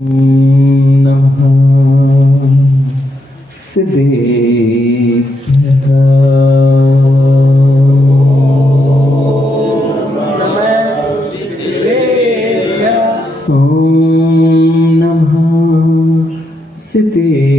नमः सिद्धेभ्यः। ॐ नमः सिद्धेभ्यः।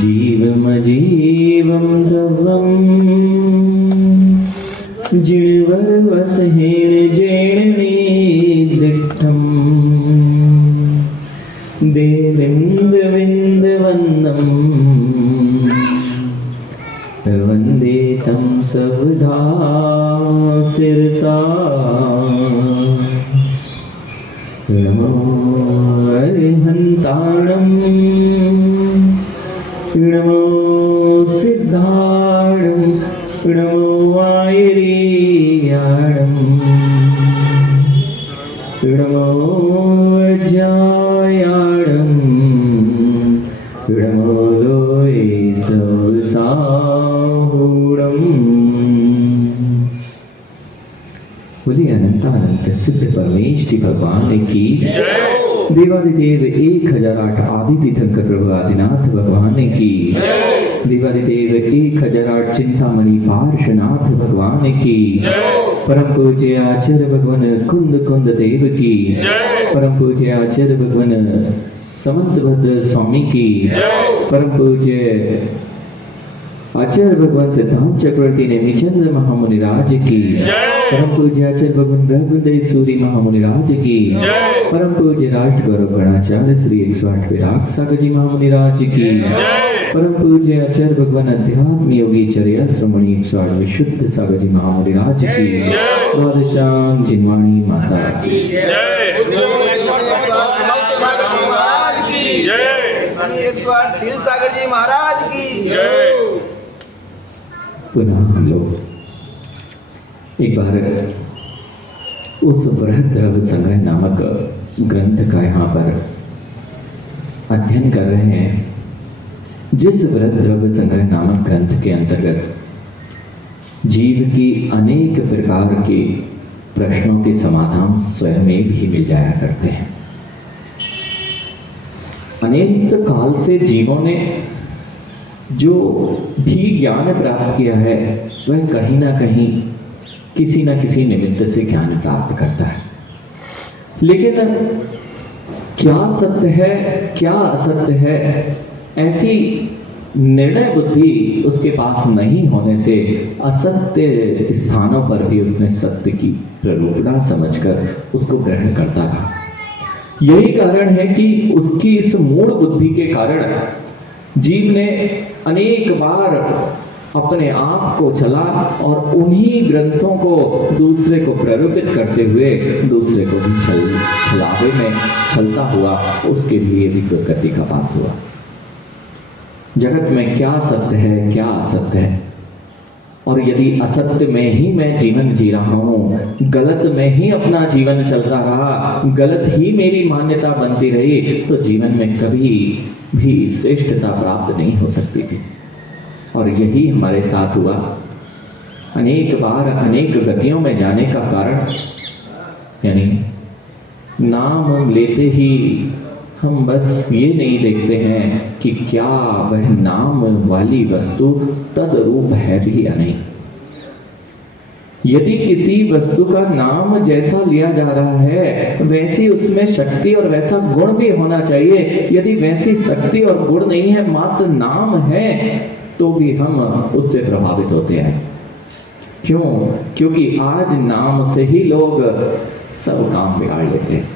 जीवमजीवं ध्रुवं जिणवरवसहेन जेणनिदिष्टं देवेन्द्रविन्दवन्दं वन्दे तं सर्वदा शिरसा। नमो अरिहन्ताणं नमो सिद्धाणं नमो वायरीयाणं नमो अजायाणं नमो लोये सवसाहूणम्। बोलिए अनंतानंत सिद्ध परमेष्टि भगवान की देवादिदेव 1008 आदि तीर्थंकर प्रभु आदिनाथ भगवान की देवादिदेव 1008 चिंतामणि पार्श्वनाथ भगवान की परम पूज्य आचार्य भगवान कुंद कुंद देव की परम पूज्य आचार्य भगवान समंतभद्र स्वामी की परम पूज्य आचार्य भगवान सिद्धांत चक्रवर्ती नेमिचंद्र महामुनिराज की परम पूज्य आचार्य भगवान ब्रह्मदेव सूरी महामुनिराज की परम पूज्य राष्ट्र गौरव गणाचार्य श्री 108 विराग सागर जी महामुनिराज की परम पूज्य आचार्य भगवान अध्यात्म योगी चर्या श्रमणी 108 विशुद्ध सागर जी महामुनिराज की द्वादशांग जिनवाणी माता की शील सागर जी महाराज की। पुनः हम लोग एक बार उस बृहद्रव्य संग्रह नामक ग्रंथ का यहाँ पर अध्ययन कर रहे हैं, जिस बृहद्रव्य संग्रह नामक ग्रंथ के अंतर्गत जीव की अनेक प्रकार के प्रश्नों के समाधान स्वयं ही मिल जाया करते हैं। अनेक काल से जीवों ने जो भी ज्ञान प्राप्त किया है वह कहीं ना कहीं किसी न किसी निमित्त से ज्ञान प्राप्त करता है, लेकिन क्या सत्य है क्या असत्य है ऐसी निर्णय बुद्धि उसके पास नहीं होने से असत्य स्थानों पर भी उसने सत्य की प्ररूपता समझकर उसको ग्रहण करता रहा। यही कारण है कि उसकी इस मूढ़ बुद्धि के कारण जीव ने अनेक बार अपने आप को चला और उन्हीं ग्रंथों को दूसरे को प्ररूपित करते हुए दूसरे को भी छलावे में छलता हुआ उसके लिए भी दुर्गति का बात हुआ। जगत में क्या सत्य है क्या असत्य है, और यदि असत्य में ही मैं जीवन जी रहा हूँ, गलत में ही अपना जीवन चलता रहा, गलत ही मेरी मान्यता बनती रही, तो जीवन में कभी भी श्रेष्ठता प्राप्त नहीं हो सकती थी। और यही हमारे साथ हुआ। अनेक बार अनेक गतियों में जाने का कारण यानी नाम लेते ही हम बस ये नहीं देखते हैं कि क्या वह नाम वाली वस्तु तदरूप है भी या नहीं। यदि किसी वस्तु का नाम जैसा लिया जा रहा है वैसी उसमें शक्ति और वैसा गुण भी होना चाहिए। यदि वैसी शक्ति और गुण नहीं है, मात्र नाम है, तो भी हम उससे प्रभावित होते हैं। क्यों? क्योंकि आज नाम से ही लोग सब काम बिगाड़ लेते हैं।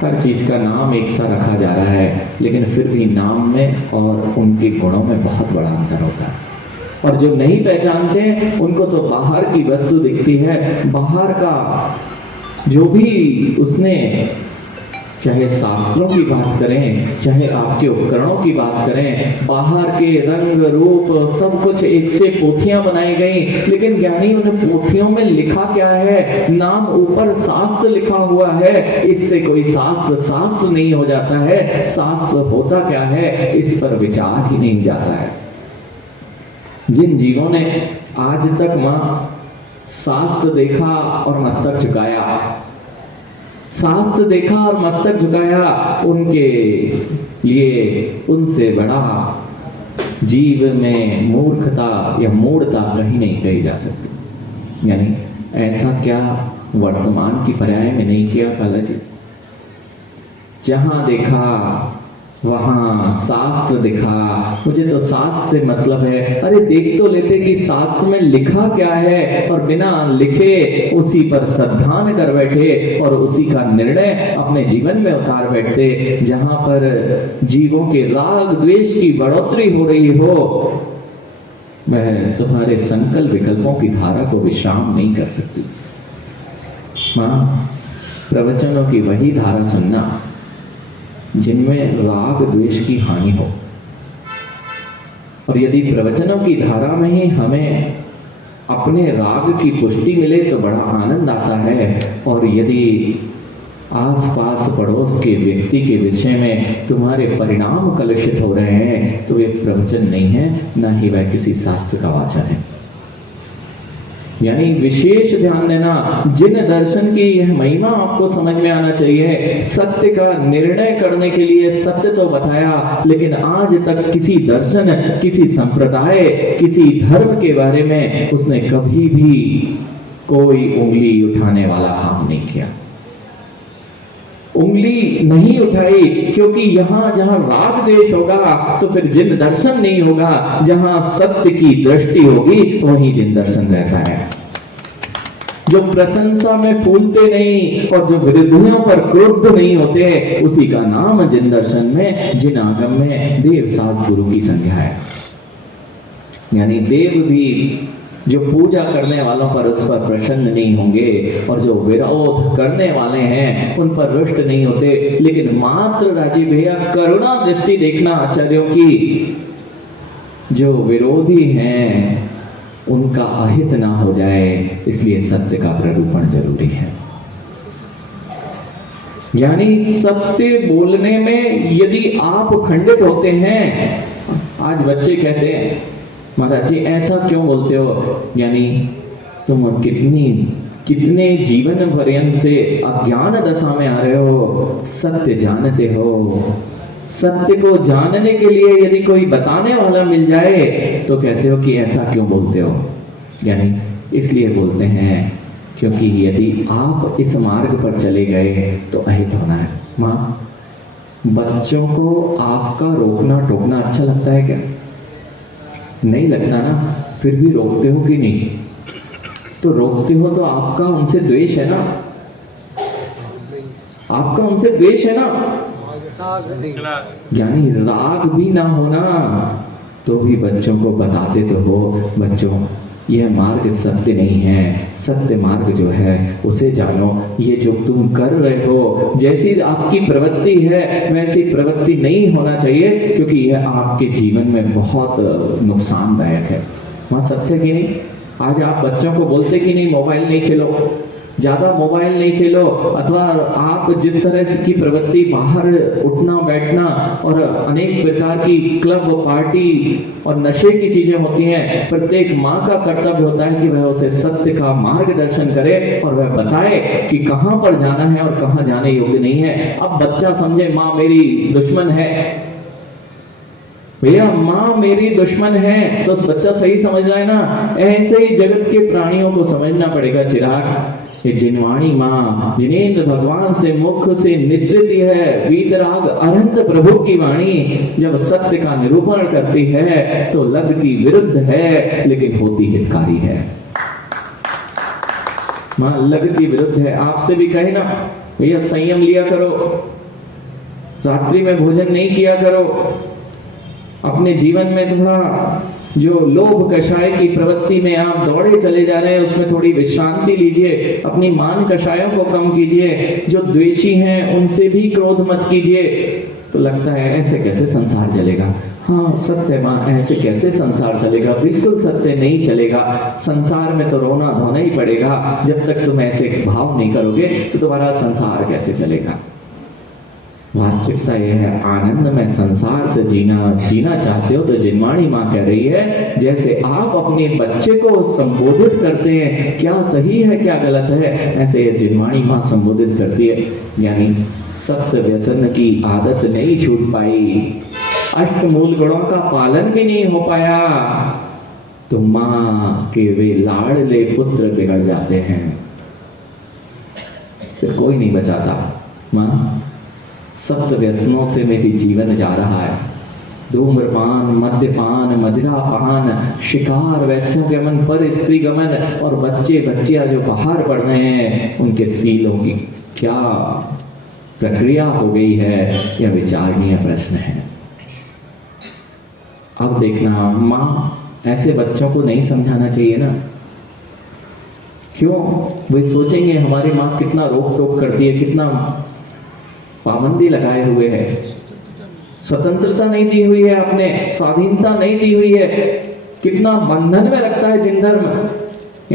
हर चीज का नाम एक सा रखा जा रहा है, लेकिन फिर भी नाम में और उनके गुणों में बहुत बड़ा अंतर होता है। और जो नहीं पहचानते हैं उनको तो बाहर की वस्तु दिखती है, बाहर का जो भी उसने चाहे शास्त्रों की बात करें, चाहे आपके उपकरणों की बात करें, बाहर के रंग रूप सब कुछ एक से पोथियां बनाई गई, लेकिन ज्ञानी उन पोथियों में लिखा क्या है? नाम ऊपर शास्त्र लिखा हुआ है, इससे कोई शास्त्र नहीं हो जाता है। शास्त्र होता क्या है, इस पर विचार ही नहीं जाता है। जिन जीवों ने आज तक मां शास्त्र देखा और मस्तक झुकाया, शास्त्र देखा और मस्तक झुकाया, उनके लिए उनसे बड़ा जीव में मूर्खता या मूढ़ता कहीं नहीं कही जा सकती। यानी ऐसा क्या वर्तमान की पर्याय में नहीं किया काला जी? जहां देखा वहां शास्त्र दिखा। मुझे तो शास्त्र से मतलब है, अरे देख तो लेते कि शास्त्र में लिखा क्या है, और बिना लिखे उसी पर श्रद्धान कर बैठे और उसी का निर्णय अपने जीवन में उतार बैठते। जहां पर जीवों के राग द्वेष की बढ़ोतरी हो रही हो, वह तुम्हारे संकल्प विकल्पों की धारा को विश्राम नहीं कर सकती। मां, प्रवचनों की वही धारा सुनना जिनमें राग द्वेष की हानि हो, और यदि प्रवचनों की धारा में ही हमें अपने राग की पुष्टि मिले तो बड़ा आनंद आता है। और यदि आसपास पड़ोस के व्यक्ति के विषय में तुम्हारे परिणाम कलुषित हो रहे हैं तो ये प्रवचन नहीं है, ना ही वह किसी शास्त्र का वाचन है। यानी विशेष ध्यान देना, जिन दर्शन की यह महिमा आपको समझ में आना चाहिए। सत्य का निर्णय करने के लिए सत्य तो बताया, लेकिन आज तक किसी दर्शन, किसी संप्रदाय, किसी धर्म के बारे में उसने कभी भी कोई उंगली उठाने वाला काम नहीं किया। उंगली नहीं उठाई, क्योंकि यहां जहां राग देश होगा तो फिर जिन दर्शन नहीं होगा। जहां सत्य की दृष्टि होगी वहीं जिन दर्शन रहता है। जो प्रशंसा में फूलते नहीं और जो विरोधियों पर क्रुद्ध नहीं होते, उसी का नाम जिन दर्शन में, जिन आगम में देव सात गुरु की संज्ञा है। यानी देव भी जो पूजा करने वालों पर उस पर प्रसन्न नहीं होंगे, और जो विरोध करने वाले हैं उन पर रुष्ट नहीं होते। लेकिन मात्र राजीव भैया करुणा दृष्टि देखना आचार्यों की, जो विरोधी हैं उनका अहित ना हो जाए, इसलिए सत्य का प्ररूपण जरूरी है। यानी सत्य बोलने में यदि आप खंडित होते हैं, आज बच्चे कहते हैं महाराज जी ऐसा क्यों बोलते हो, यानी तुम कितने जीवन पर्यंत से अज्ञान दशा में आ रहे हो, सत्य जानते हो। सत्य को जानने के लिए यदि कोई बताने वाला मिल जाए तो कहते हो कि ऐसा क्यों बोलते हो। यानी इसलिए बोलते हैं क्योंकि यदि आप इस मार्ग पर चले गए तो अहित होना है। मां, बच्चों को आपका रोकना टोकना अच्छा लगता है क्या? नहीं लगता ना, फिर भी रोकते हो कि नहीं? तो रोकते हो तो आपका उनसे द्वेष है ना, आपका उनसे द्वेष है ना। यानी राग भी ना होना तो भी बच्चों को बताते तो हो, बच्चों यह मार्ग सत्य नहीं है, सत्य मार्ग जो है उसे जानो। ये जो तुम कर रहे हो, जैसी आपकी प्रवृत्ति है वैसी प्रवृत्ति नहीं होना चाहिए, क्योंकि यह आपके जीवन में बहुत नुकसानदायक है। वहाँ सत्य की नहीं। आज आप बच्चों को बोलते कि नहीं मोबाइल नहीं खेलो, ज्यादा मोबाइल नहीं खेलो, अथवा आप जिस तरह की प्रवृत्ति बाहर उठना बैठना और अनेक प्रकार की क्लब पार्टी और नशे की चीजें होती हैं, प्रत्येक माँ का कर्तव्य होता है कि वह उसे सत्य का मार्गदर्शन करे और वह बताए कि कहां पर जाना है और कहां जाने योग्य नहीं है। अब बच्चा समझे माँ मेरी दुश्मन है, भैया माँ मेरी दुश्मन है, तो बच्चा सही समझ रहा है ना। ऐसे ही जगत के प्राणियों को समझना पड़ेगा चिराग। ये जिनवाणी माँ जिनेन्द्र भगवान से मुख से निश्चित है, वीतराग अनंत प्रभु की वाणी जब सत्य का निरूपण करती है तो लगती विरुद्ध है लेकिन होती हितकारी है। माँ लगती विरुद्ध है, आपसे भी कहे ना भैया संयम लिया करो, रात्रि में भोजन नहीं किया करो, अपने जीवन में थोड़ा जो लोभ कषाय की प्रवृत्ति में आप दौड़े चले जा रहे हैं, उसमें थोड़ी विश्रांति लीजिए, अपनी मान कषायों को कम कीजिए। जो द्वेषी हैं उनसे भी क्रोध मत कीजिए। तो लगता है ऐसे कैसे संसार चलेगा? हाँ सत्य माँ, ऐसे कैसे संसार चलेगा? बिल्कुल सत्य नहीं चलेगा। संसार में तो रोना धोना ही पड़ेगा। जब तक तुम ऐसे भाव नहीं करोगे तो तुम्हारा संसार कैसे चलेगा? वास्तविकता यह है, आनंद में संसार से जीना चाहते हो तो जिनवाणी माँ कह रही है, जैसे आप अपने बच्चे को संबोधित करते हैं, क्या सही है क्या गलत है, ऐसे ये जिनवाणी माँ संबोधित करती है। यानी सत्य व्यसन की आदत नहीं छूट पाई, अष्टमूल गुणों का पालन भी नहीं हो पाया, तो माँ के वे लाडले पुत्र बिगड़ जाते हैं, फिर कोई नहीं बचाता। माँ, सप्त व्यसनों से मेरी जीवन जा रहा है। धूम्रपान, मद्यपान, मदिरा पान, शिकार, वैश्यगमन, पर स्त्री गमन, और बच्चियां जो बाहर पढ़ रहे हैं, उनके सीलों की क्या प्रक्रिया हो गई है, यह विचारणीय प्रश्न है। अब देखना, माँ ऐसे बच्चों को नहीं समझाना चाहिए ना। क्यों? वे सोचेंगे हमारी माँ कितना रोक टोक करती है, कितना पाबंदी लगाए हुए है, स्वतंत्रता नहीं दी हुई है, आपने स्वाधीनता नहीं दी हुई है, कितना बंधन में रखता है जिन धर्म।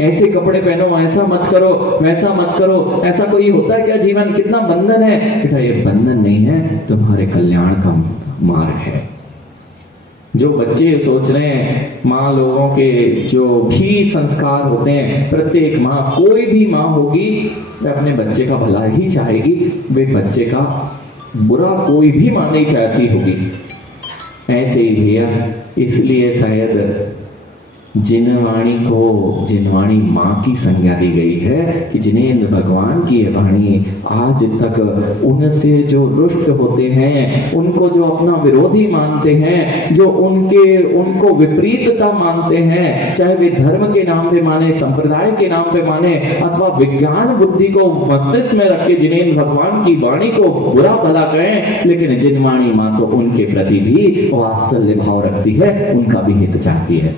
ऐसे कपड़े पहनो, ऐसा मत करो, वैसा मत करो, ऐसा कोई होता है क्या जीवन? कितना बंधन है बेटा। ये बंधन नहीं है, तुम्हारे कल्याण का मार्ग है। जो बच्चे सोच रहे हैं, माँ लोगों के जो भी संस्कार होते हैं, प्रत्येक माँ, कोई भी माँ होगी, वे अपने बच्चे का भला ही चाहेगी, वे बच्चे का बुरा कोई भी माँ नहीं चाहती होगी। ऐसे ही भैया, इसलिए शायद जिनवाणी माँ की संज्ञा दी गई है कि जिनेंद्र भगवान की ये वाणी आज तक उनसे जो रुष्ट होते हैं, उनको जो अपना विरोधी मानते हैं, जो उनको विपरीतता मानते हैं, चाहे वे धर्म के नाम पे माने, संप्रदाय के नाम पे माने, अथवा विज्ञान बुद्धि को मस्तिष्क में रख के जिनेंद्र भगवान की वाणी को बुरा भला कहें, लेकिन जिनवाणी माँ तो उनके प्रति भी वात्सल्य भाव रखती है, उनका भी हित चाहती है।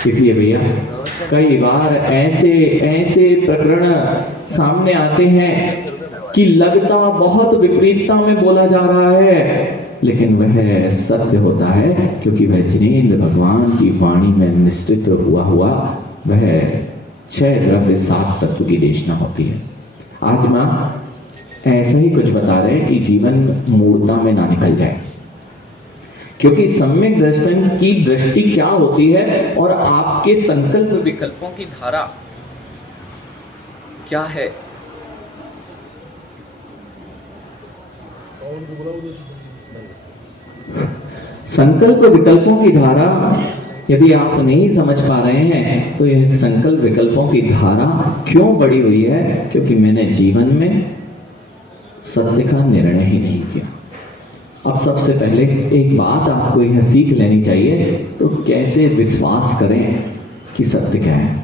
इसलिए भैया, कई बार ऐसे प्रकरण सामने आते हैं कि लगता बहुत विपरीतता में बोला जा रहा है, लेकिन वह सत्य होता है, क्योंकि वह जिनेंद्र भगवान की वाणी में निश्चित हुआ वह 6 द्रव्य 7 तत्व की देशना होती है। आज माँ ऐसा ही कुछ बता रहे हैं कि जीवन मूर्ता में ना निकल जाए, क्योंकि सम्यक दर्शन की दृष्टि क्या होती है और आपके संकल्प विकल्पों की धारा क्या है। संकल्प विकल्पों की धारा यदि आप नहीं समझ पा रहे हैं, तो यह संकल्प विकल्पों की धारा क्यों बढ़ी हुई है? क्योंकि मैंने जीवन में सत्य का निर्णय ही नहीं किया। अब सबसे पहले एक बात आपको यह सीख लेनी चाहिए, तो कैसे विश्वास करें कि सत्य क्या है।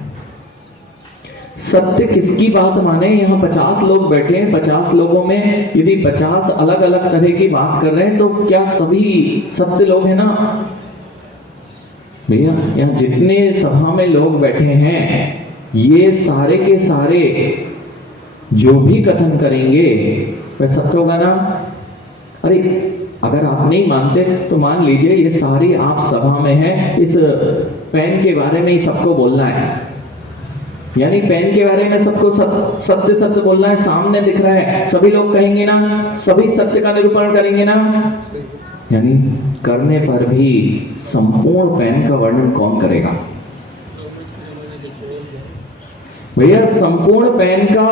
सत्य किसकी बात माने? यहाँ 50 लोग बैठे हैं, 50 लोगों में यदि 50 अलग अलग तरह की बात कर रहे हैं, तो क्या सभी सत्य लोग हैं ना भैया? यहाँ जितने सभा में लोग बैठे हैं, ये सारे के सारे जो भी कथन करेंगे वह सत्य होगा ना? अरे अगर आप नहीं मानते तो मान लीजिए ये सारी आप सभा में हैं, इस पेन के बारे में ही सबको बोलना है, यानी पेन के बारे में सबको सत्य सत्य बोलना है, सामने दिख रहा है, सभी लोग कहेंगे ना, सभी सत्य का निरूपण करेंगे ना। यानी करने पर भी संपूर्ण पेन का वर्णन कौन करेगा भैया? संपूर्ण पेन का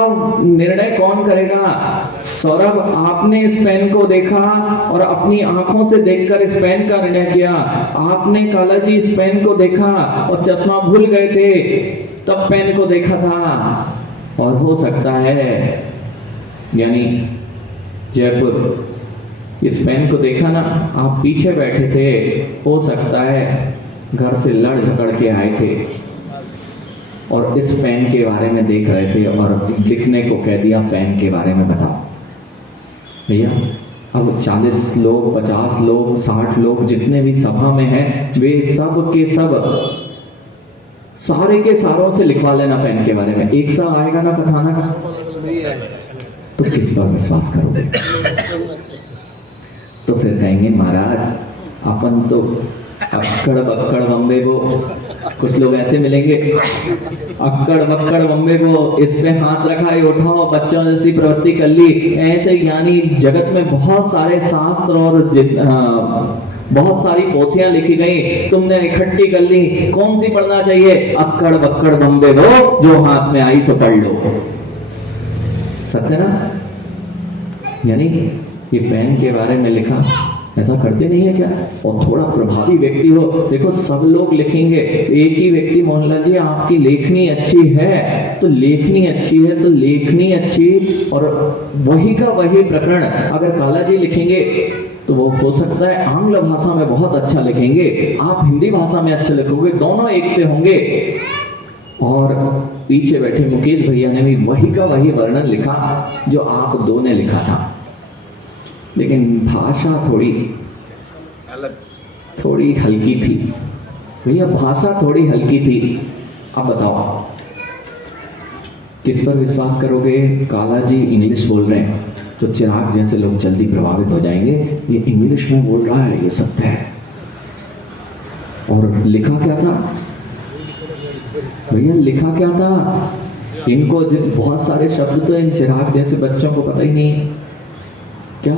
निर्णय कौन करेगा? सौरभ, आपने इस पेन को देखा और अपनी आंखों से देखकर इस पेन का निर्णय किया। आपने काला जी इस पेन को देखा और चश्मा भूल गए थे, तब पेन को देखा था। और हो सकता है, यानी जयपुर, इस पेन को देखा ना, आप पीछे बैठे थे, हो सकता है घर से लड़ झगड़ के आए थे और इस पेन के बारे में देख रहे थे और लिखने को कह दिया पेन के बारे में बताओ। भैया अब 40 लोग, 50 लोग, 60 लोग जितने भी सभा में हैं, वे सब के सब सारे के सारों से लिखवा लेना पेन के बारे में। एक सा आएगा ना कथानक, तो किस पर विश्वास करोगे? तो फिर कहेंगे महाराज अपन तो अक्कड़ बक्कड़ बम्बे को, कुछ लोग ऐसे मिलेंगे, अक्कड़ बक्कड़ बम्बे को इस पे हाथ रखा है, उठाओ, बच्चों जैसी प्रवृत्ति कर ली। ऐसे यानी जगत में बहुत सारे शास्त्र और बहुत सारी पोथियां लिखी गई, तुमने इकट्ठी कर ली, कौन सी पढ़ना चाहिए? अक्कड़ बक्कड़ बम्बे को, जो हाथ में आई सो पढ़ लो। सत्य ना? यानी ये पेन के बारे में लिखा, ऐसा करते नहीं है क्या? और थोड़ा प्रभावी व्यक्ति हो, देखो सब लोग लिखेंगे, एक ही व्यक्ति मोहनलाल जी आपकी लेखनी अच्छी है तो लेखनी अच्छी है तो लेखनी अच्छी, और वही का वही प्रकरण अगर काला जी लिखेंगे तो वो हो सकता है आंग्ल भाषा में बहुत अच्छा लिखेंगे, आप हिंदी भाषा में अच्छा लिखोगे, दोनों एक से होंगे। और पीछे बैठे मुकेश भैया ने भी वही का वही वर्णन लिखा जो आप दो ने लिखा था, लेकिन भाषा थोड़ी हल्की थी। भैया भाषा थोड़ी हल्की थी। अब बताओ किस पर विश्वास करोगे? काला जी इंग्लिश बोल रहे हैं तो चिराग जैसे लोग जल्दी प्रभावित हो जाएंगे, ये इंग्लिश में बोल रहा है, ये सत्य है। और लिखा क्या था भैया? लिखा क्या था? इनको बहुत सारे शब्द तो इन चिराग जैसे बच्चों को पता ही नहीं क्या।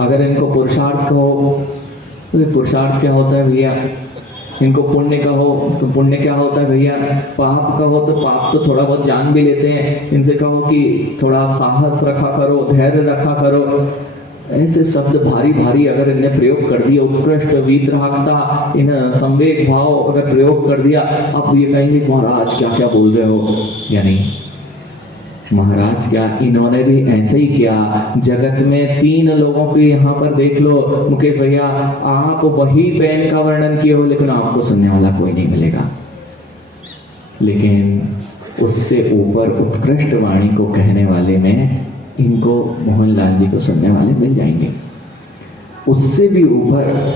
अगर इनको पुरुषार्थ कहो तो पुरुषार्थ क्या होता है भैया? इनको पुण्य कहो तो पुण्य क्या होता है भैया? पाप कहो तो पाप तो थोड़ा बहुत जान भी लेते हैं। इनसे कहो कि थोड़ा साहस रखा करो, धैर्य रखा करो, ऐसे शब्द भारी भारी अगर इन्हें प्रयोग कर दिया, उत्कृष्ट, वीतरागता, इन संवेग भाव अगर प्रयोग कर दिया, अब ये कहेंगे महाराज क्या क्या बोल रहे हो। यानी महाराज क्या, इन्होंने भी ऐसे ही किया। जगत में 3 लोगों को यहाँ पर देख लो, मुकेश भैया आप वही पेन का वर्णन किए हो, लेकिन आपको सुनने वाला कोई नहीं मिलेगा। लेकिन उससे ऊपर उत्कृष्ट वाणी को कहने वाले में इनको मोहनलाल जी को सुनने वाले मिल जाएंगे। उससे भी ऊपर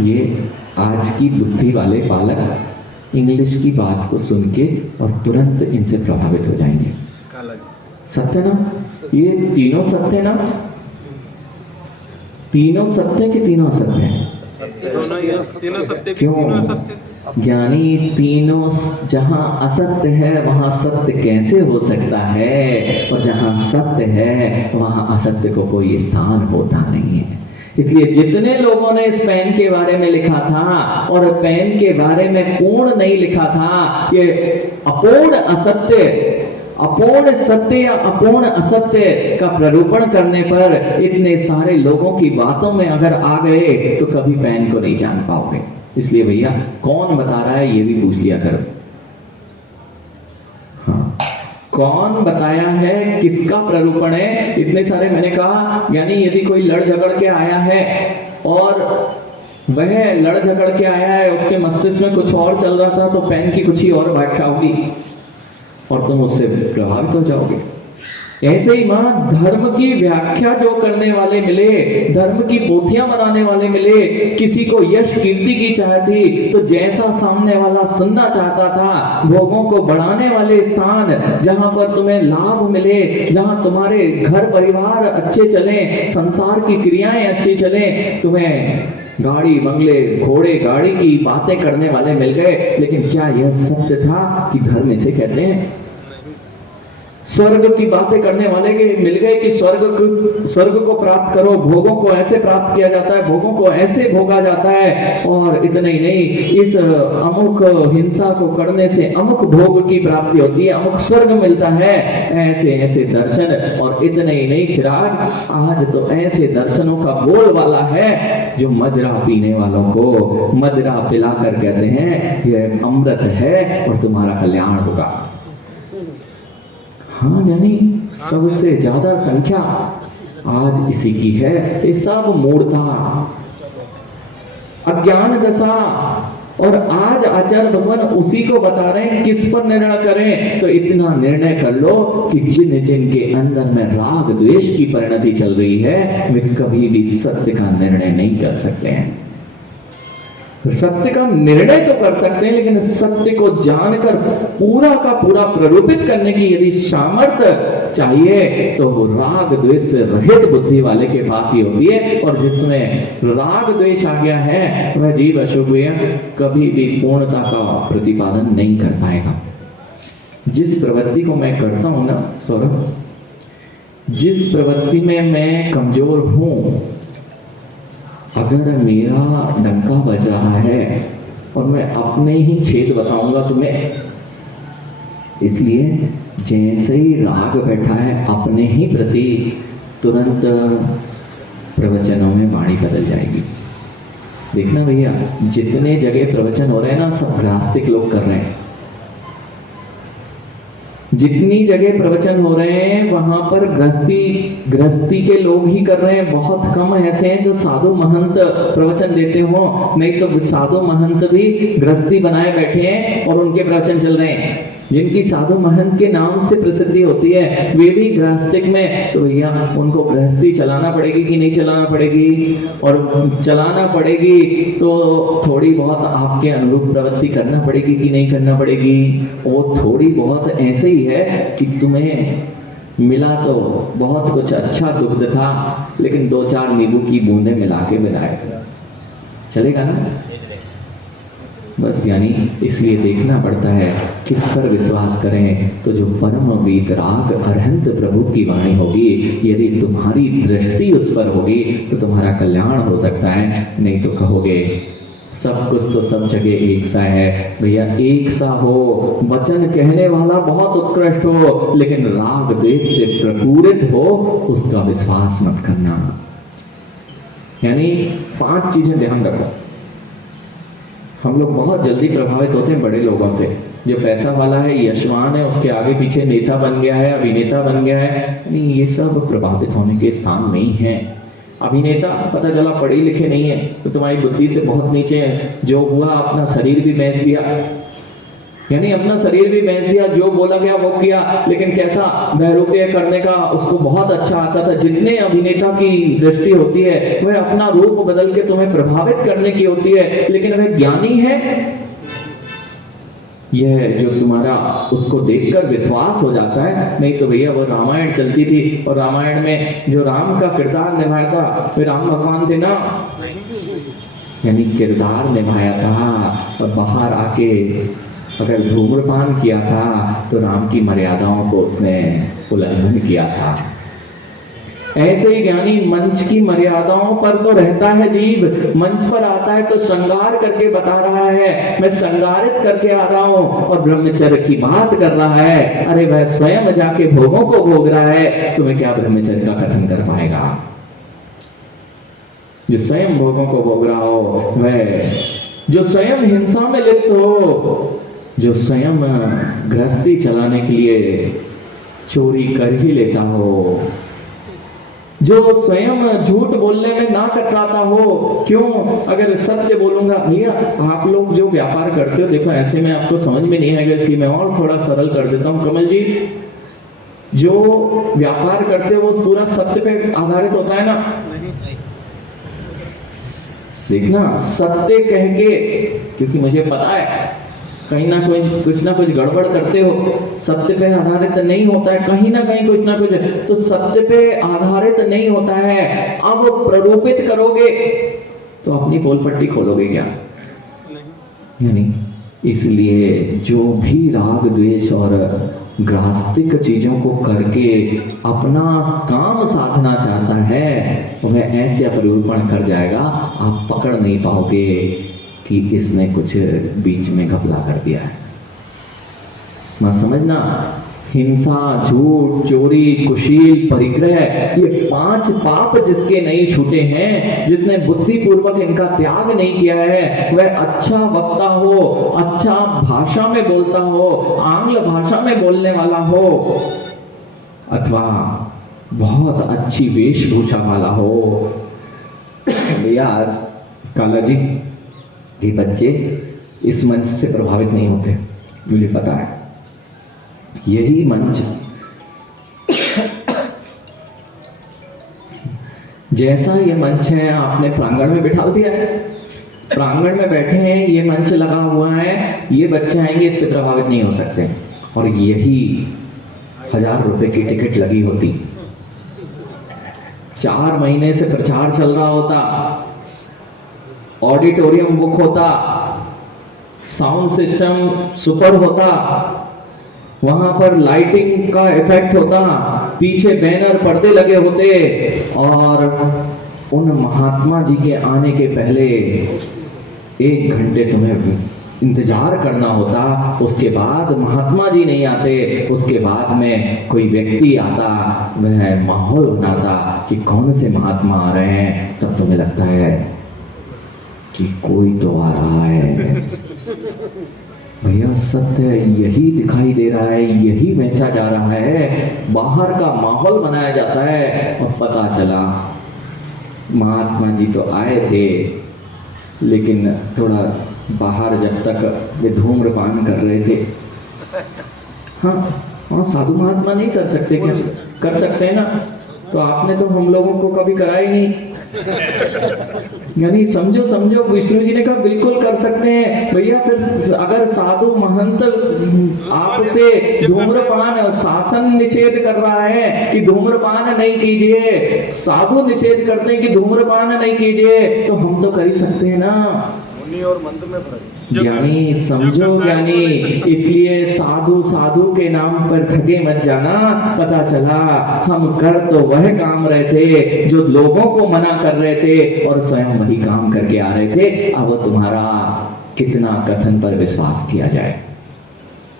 ये आज की बुद्धि वाले बालक इंग्लिश की बात को सुन के और तुरंत इनसे प्रभावित हो जाएंगे। सत्य ना? ये तीनों सत्य ना? तीनों सत्य कि तीनों असत्य हैं? तीनों सत्य। क्यों? ज्ञानी तीनों, जहां असत्य है वहां सत्य कैसे हो सकता है, और जहां सत्य है वहां असत्य को कोई स्थान होता नहीं है। इसलिए जितने लोगों ने इस पेन के बारे में लिखा था और पेन के बारे में पूर्ण नहीं लिखा था, ये अपूर्ण असत्य, अपूर्ण सत्य या अपूर्ण असत्य का प्ररूपण करने पर इतने सारे लोगों की बातों में अगर आ गए तो कभी पेन को नहीं जान पाओगे। इसलिए भैया कौन बता रहा है ये भी पूछ लिया करो। हाँ, कौन बताया है, किसका प्ररूपण है? इतने सारे मैंने कहा, यानी यदि कोई लड़ झगड़ के आया है और वह लड़ झगड़ के आया है, उसके मस्तिष्क में कुछ और चल रहा था, तो पेन की कुछ ही और व्याख्या होगी और तुम उससे प्रभावित हो जाओगे। ऐसे ही मां धर्म की व्याख्या जो करने वाले मिले, धर्म की पोथियां बनाने वाले मिले, किसी को यश कीर्ति की चाह थी तो जैसा सामने वाला सुनना चाहता था, भोगों को बढ़ाने वाले स्थान जहां पर तुम्हें लाभ मिले, जहां तुम्हारे घर परिवार अच्छे चले, संसार की क्रियाएं अच्छी चले, तुम्हें गाड़ी बंगले घोड़े गाड़ी की बातें करने वाले मिल गए। लेकिन क्या यह सत्य था कि धर्म इसे कहते हैं? स्वर्ग की बातें करने वाले के मिल गए कि स्वर्ग को प्राप्त करो, भोगों को ऐसे प्राप्त किया जाता है, भोगों को ऐसे भोगा जाता है, और इतना ही नहीं, इस अमुक हिंसा को करने से अमुक भोग की प्राप्ति होती है, अमुक स्वर्ग मिलता है। ऐसे ऐसे दर्शन, और इतना ही नहीं चिराग, आज तो ऐसे दर्शनों का बोलबाला है जो मदिरा पीने वालों को मदिरा पिलाकर कहते हैं यह अमृत है और तुम्हारा कल्याण होगा। हाँ, यानी सबसे ज्यादा संख्या आज इसी की है। ये सब मूढ़ता, अज्ञान दशा और आज आचार्य भगवान उसी को बता रहे हैं किस पर निर्णय करें। तो इतना निर्णय कर लो कि जिन जिनके अंदर में राग द्वेष की परिणति चल रही है वे कभी भी सत्य का निर्णय नहीं कर सकते हैं। सत्य का निर्णय तो कर सकते हैं, लेकिन सत्य को जानकर पूरा का पूरा प्ररूपित करने की यदि सामर्थ्य चाहिए तो वो राग द्वेष से रहित बुद्धि वाले के पास ही होती है। और जिसमें राग द्वेष आ गया है वह जीव अशुभ कभी भी पूर्णता का प्रतिपादन नहीं कर पाएगा। जिस प्रवृत्ति को मैं करता हूं ना सौरभ, जिस प्रवृत्ति में मैं कमजोर हूं, अगर मेरा डंका बज रहा है और मैं अपने ही छेद बताऊंगा तुम्हें, इसलिए जैसे ही राग बैठा है अपने ही प्रति तुरंत प्रवचनों में वाणी बदल जाएगी। देखना भैया, जितने जगह प्रवचन हो रहे हैं ना सब गृहस्थिक लोग कर रहे हैं। जितनी जगह प्रवचन हो रहे हैं वहां पर गृहस्थी के लोग ही कर रहे हैं। बहुत कम ऐसे हैं जो साधु महंत प्रवचन देते हो, नहीं तो साधु महंत भी गृहस्थी बनाए बैठे हैं और उनके प्रवचन चल रहे हैं। जिनकी साधु महंत के नाम से प्रसिद्धि होती है वे भी गृहस्थिक में, तो भैया उनको गृहस्थी चलाना पड़ेगी कि नहीं चलाना पड़ेगी? और चलाना पड़ेगी तो थोड़ी बहुत आपके अनुरूप प्रवृत्ति करना पड़ेगी कि नहीं करना पड़ेगी? वो थोड़ी बहुत ऐसे ही है कि तुम्हें मिला तो बहुत कुछ अच्छा दुग्ध था, लेकिन 2-4 नींबू की बूंदें मिला के बनाए, चलेगा ना? बस यानी इसलिए देखना पड़ता है किस पर विश्वास करें। तो जो परम वीतराग अरहंत प्रभु की वाणी होगी, यदि तुम्हारी दृष्टि उस पर होगी तो तुम्हारा कल्याण हो सकता है। नहीं तो कहोगे सब कुछ तो सब जगह एक सा है। भैया एक सा हो, वचन कहने वाला बहुत उत्कृष्ट हो, लेकिन राग द्वेष से प्रपूरित हो, उसका विश्वास मत करना। यानी 5 चीजें ध्यान रखो। हम लोग बहुत जल्दी प्रभावित होते हैं बड़े लोगों से। जो पैसा वाला है, यशवान है, उसके आगे पीछे नेता बन गया है, अभिनेता बन गया है, नहीं, ये सब प्रभावित होने के स्थान नहीं है। अभिनेता पता चला पढ़े लिखे नहीं है तो तुम्हारी बुद्धि से बहुत नीचे है। जो हुआ अपना शरीर भी बेच दिया, यानी अपना शरीर भी बेच दिया, जो बोला गया वो किया, लेकिन कैसा बहरूपीय करने का उसको बहुत अच्छा आता था। जितने अभिनेता की दृष्टि होती है वह अपना रूप बदल के तुम्हें प्रभावित करने की होती है, लेकिन वह ज्ञानी है यह जो तुम्हारा उसको देखकर विश्वास हो जाता है। नहीं तो भैया वो रामायण चलती थी और रामायण में जो राम का किरदार निभाया था वे राम भगवान थे ना, यानी किरदार निभाया था और बाहर आके अगर धूम्रपान किया था तो राम की मर्यादाओं को उसने उल्लंघन किया था। ऐसे ही ज्ञानी मंच की मर्यादाओं पर तो रहता है जीव, मंच पर आता है तो श्रृंगार करके बता रहा है मैं श्रृंगारित करके आ रहा हूं, और ब्रह्मचर्य की बात कर रहा है। अरे वह स्वयं जाके भोगों को भोग रहा है, तुम्हें क्या ब्रह्मचर्य का कथन कर पाएगा? जो स्वयं भोगों को भोग रहा हो, वह जो स्वयं हिंसा में लिप्त हो, जो स्वयं गृहस्थी चलाने के लिए चोरी कर ही लेता हो, जो स्वयं झूठ बोलने में ना कतराता हो। क्यों? अगर सत्य बोलूंगा, भैया आप लोग जो व्यापार करते हो, देखो ऐसे में आपको समझ में नहीं आएगा, इसलिए मैं और थोड़ा सरल कर देता हूं। कमल जी, जो व्यापार करते हो वो पूरा सत्य पे आधारित होता है ना? देखना, सत्य कह के, क्योंकि मुझे पता है कहीं ना कुछ ना कुछ गड़बड़ करते हो, सत्य पे आधारित नहीं होता है, कहीं ना कहीं कुछ ना कुछ तो सत्य पे आधारित नहीं होता है। अब प्ररूपित करोगे तो अपनी पोल पट्टी खोलोगे क्या? यानी इसलिए जो भी राग द्वेष और ग्रास्तिक चीजों को करके अपना काम साधना चाहता है वह ऐसे अपरूपण कर जाएगा, आप पकड़ नहीं पाओगे कि इसने कुछ बीच में घपला कर दिया है। मत समझना, हिंसा, झूठ, चोरी, कुशील, परिग्रह, ये 5 पाप जिसके नहीं छूटे हैं, जिसने बुद्धिपूर्वक इनका त्याग नहीं किया है, वह अच्छा वक्ता हो, अच्छा भाषा में बोलता हो, आंग्ल भाषा में बोलने वाला हो, अथवा बहुत अच्छी वेशभूषा वाला हो। भैया आज काला जी ये बच्चे इस मंच से प्रभावित नहीं होते, मुझे पता है। यही मंच जैसा ये मंच है आपने प्रांगण में बिठा दिया है, प्रांगण में बैठे हैं, ये मंच लगा हुआ है, ये बच्चे आएंगे इससे प्रभावित नहीं हो सकते। और यही 1000 रुपए की टिकट लगी होती, 4 महीने से प्रचार चल रहा होता, ऑडिटोरियम बुक होता, साउंड सिस्टम सुपर होता, वहां पर लाइटिंग का इफेक्ट होता, पीछे बैनर पर्दे लगे होते, और उन महात्मा जी के आने के पहले 1 घंटे तुम्हें इंतजार करना होता। उसके बाद महात्मा जी नहीं आते, उसके बाद में कोई व्यक्ति आता, वह माहौल बनाता कि कौन से महात्मा आ रहे हैं, तब तुम्हें लगता है कि कोई तो आ रहा है। भैया सत्य यही दिखाई दे रहा है, यही बेचा जा रहा है, बाहर का माहौल बनाया जाता है। और पता चला महात्मा जी तो आए थे, लेकिन थोड़ा बाहर जब तक वे धूम्रपान कर रहे थे। हाँ, साधु महात्मा नहीं कर सकते क्या? कर सकते हैं ना, तो आपने तो हम लोगों को कभी करा ही नहीं। यानी समझो समझो, विष्णु जी ने कहा बिल्कुल कर सकते हैं भैया। फिर अगर साधु महंत आपसे धूम्रपान, शासन निषेध कर रहा है कि धूम्रपान नहीं कीजिए, साधु निषेध करते हैं कि धूम्रपान नहीं कीजिए, तो हम तो कर ही सकते हैं ना। मुनि और मंत्र में फर्क। ज्ञानी समझो ज्ञानी, इसलिए साधु साधु के नाम पर ठगे मत जाना। पता चला हम कर तो वह काम रहे थे जो लोगों को मना कर रहे थे, और स्वयं वही काम करके आ रहे थे। अब तुम्हारा कितना कथन पर विश्वास किया जाए।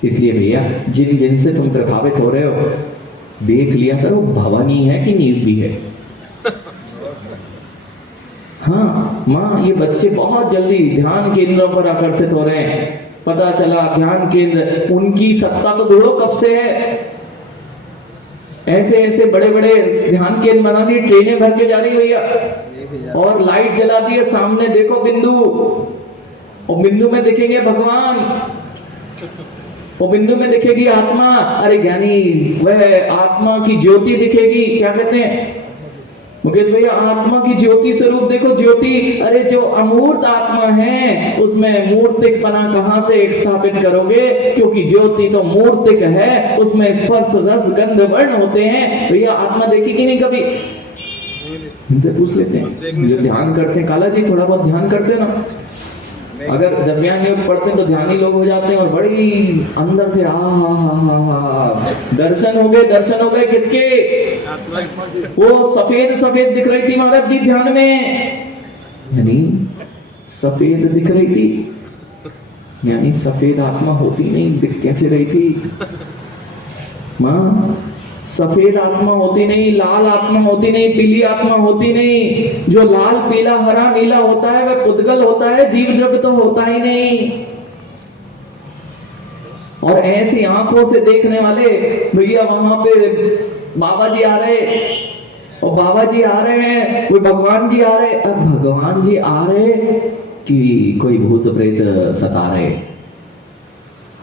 इसलिए भैया जिन जिन से तुम प्रभावित हो रहे हो, देख लिया करो भवानी है कि नींव भी है। हाँ माँ, ये बच्चे बहुत जल्दी ध्यान केंद्रों पर आकर्षित हो रहे हैं। पता चला ध्यान केंद्र, उनकी सत्ता तो ढूंढो कब से है। ऐसे ऐसे बड़े बड़े ध्यान केंद्र बना दिए, ट्रेनें भर के जा रही भैया, और लाइट जला दी है, सामने देखो बिंदु, और बिंदु में दिखेंगे भगवान, और बिंदु में दिखेगी आत्मा। अरे ज्ञानी, वह आत्मा की ज्योति दिखेगी, क्या कहते हैं मुकेश भैया, आत्मा की ज्योति स्वरूप देखो, ज्योति। अरे जो अमूर्त आत्मा है, उसमें मूर्तिकपना कहां से स्थापित करोगे? क्योंकि ज्योति तो मूर्तिक है, उसमें स्पर्श रस गंध वर्ण होते हैं। भैया आत्मा देखी कि नहीं कभी? इनसे पूछ लेते हैं जो ध्यान करते हैं। काला जी थोड़ा बहुत ध्यान करते हैं ना? अगर दरमियान योग पढ़ते हैं तो ध्यानी लोग हो जाते हैं, और बड़ी अंदर से हा दर्शन हो गए। दर्शन हो गए किसके? वो सफेद सफेद दिख रही थी महाराज जी ध्यान में, यानी सफेद दिख रही थी, यानी सफेद आत्मा होती नहीं, दिख कैसे रही थी माँ? सफेद आत्मा होती नहीं, लाल आत्मा होती नहीं, पीली आत्मा होती नहीं। जो लाल पीला हरा नीला होता है वह पुद्गल होता है, जीव द्रव्य तो होता ही नहीं। और ऐसी आंखों से देखने वाले भैया, वहां पे बाबा जी आ रहे, और बाबा जी आ रहे हैं, कोई भगवान जी आ रहे। अब भगवान जी आ रहे कि कोई भूत प्रेत सता रहे?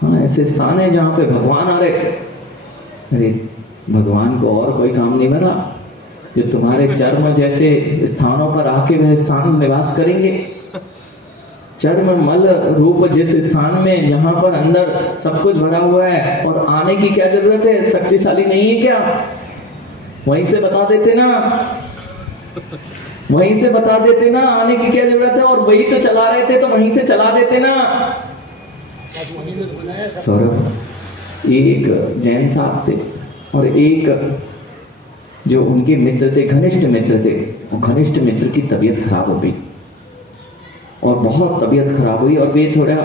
हाँ, ऐसे स्थान है जहां पे भगवान आ रहे। अरे भगवान को और कोई काम नहीं बना जो तुम्हारे चर्म जैसे स्थानों पर आके वह स्थान निवास करेंगे। चर्म मल रूप जिस स्थान में, जहां पर अंदर सब कुछ भरा हुआ है, और आने की क्या जरूरत है? शक्तिशाली नहीं है क्या? वहीं से बता देते ना, वहीं से बता देते ना, आने की क्या जरूरत है? और वही तो चला रहे थे, तो वहीं से चला देते ना। सौरभ, एक जैन साहब थे, और एक जो उनके मित्र थे, घनिष्ठ मित्र थे, वो घनिष्ठ मित्र की तबीयत खराब हो गई, और बहुत तबीयत खराब हुई, और वे थोड़ा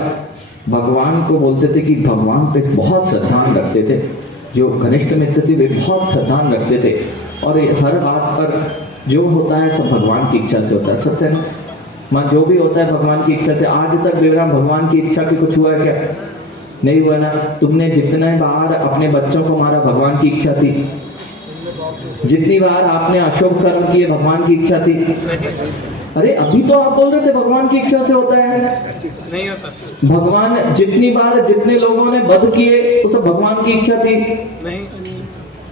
भगवान को बोलते थे कि भगवान पे बहुत श्रद्धान रखते थे। जो घनिष्ठ मित्र थे वे बहुत श्रद्धान रखते थे, और हर बात पर जो होता है सब भगवान की इच्छा से होता है। सत्य है माँ, जो भी होता है भगवान की इच्छा से। आज तक बेवरा भगवान की इच्छा की कुछ हुआ है क्या? नहीं हुआ ना। तुमने जितने बार अपने बच्चों को मारा, भगवान की इच्छा थी। जितनी बार आपने अशुभ कर्म किए, भगवान की इच्छा थी। अरे अभी तो आप बोल रहे थे भगवान की इच्छा से होता है। नहीं होता। भगवान जितनी बार जितने लोगों ने वध किए वो सब भगवान की इच्छा थी। नहीं।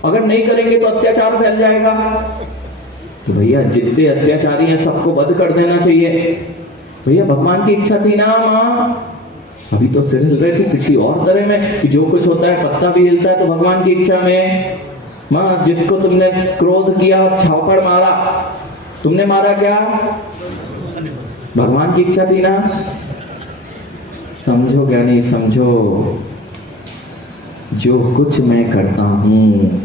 अगर नहीं करेंगे तो अत्याचार फैल जाएगा। तो भैया जितने अत्याचारी हैं सबको वध कर देना चाहिए। भैया भगवान की इच्छा थी ना माँ। अभी तो सिर हिल रहे थे किसी और तरह में कि जो कुछ होता है पत्ता भी हिलता है तो भगवान की इच्छा में। माँ जिसको तुमने क्रोध किया छापड़ मारा, तुमने मारा क्या? भगवान की इच्छा थी ना। समझो क्या नहीं समझो, जो कुछ मैं करता हूँ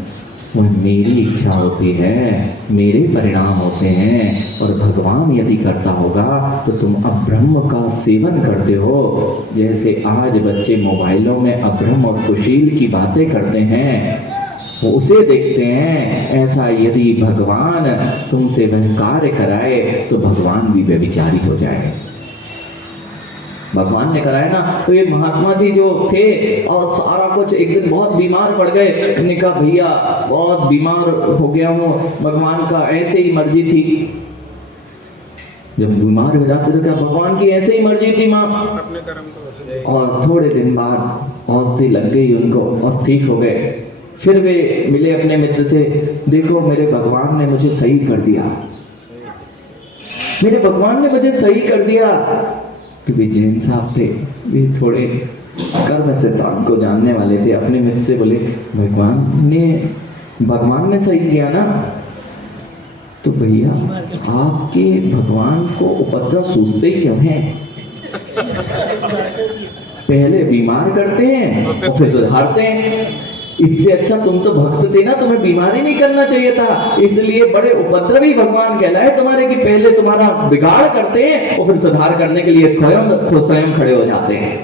वह मेरी इच्छा होती है, मेरे परिणाम होते हैं। और भगवान यदि करता होगा तो तुम अब्रह्म का सेवन करते हो। जैसे आज बच्चे मोबाइलों में अब्रह्म और कुशील की बातें करते हैं, वो उसे देखते हैं। ऐसा यदि भगवान तुमसे वह कार्य कराए तो भगवान भी व्यभिचारी हो जाए। भगवान ने कराया ना। तो ये महात्मा जी जो थे और सारा कुछ एक दिन बहुत बीमार पड़ गए। उसने कहा भैया बहुत बीमार हो गया हूँ, भगवान का ऐसे ही मर्जी थी। जब बीमार हो जाते तो क्या भगवान की ऐसे ही मर्जी थी माँ। अपने कर्म को। और थोड़े दिन बाद औषधि लग गई उनको और ठीक हो गए। फिर वे मिले अपने मित्र से, देखो मेरे भगवान ने मुझे सही कर दिया, मेरे भगवान ने मुझे सही कर दिया। तो वे जैन साहब थे, वे थोड़े कर्म सिद्धांत को जानने वाले थे। अपने मित्र से बोले भगवान ने सही किया ना। तो भैया आपके भगवान को उपद्रव सूझते ही क्यों हैं? पहले बीमार करते हैं और फिर सुधारते हैं। इससे अच्छा तुम तो भक्त थे ना, तुम्हें बीमारी नहीं करना चाहिए था। इसलिए बड़े उपद्रवी भगवान कहलाए तुम्हारे कि पहले तुम्हारा बिगाड़ करते हैं और फिर सुधार करने के लिए स्वयं खड़े हो जाते हैं।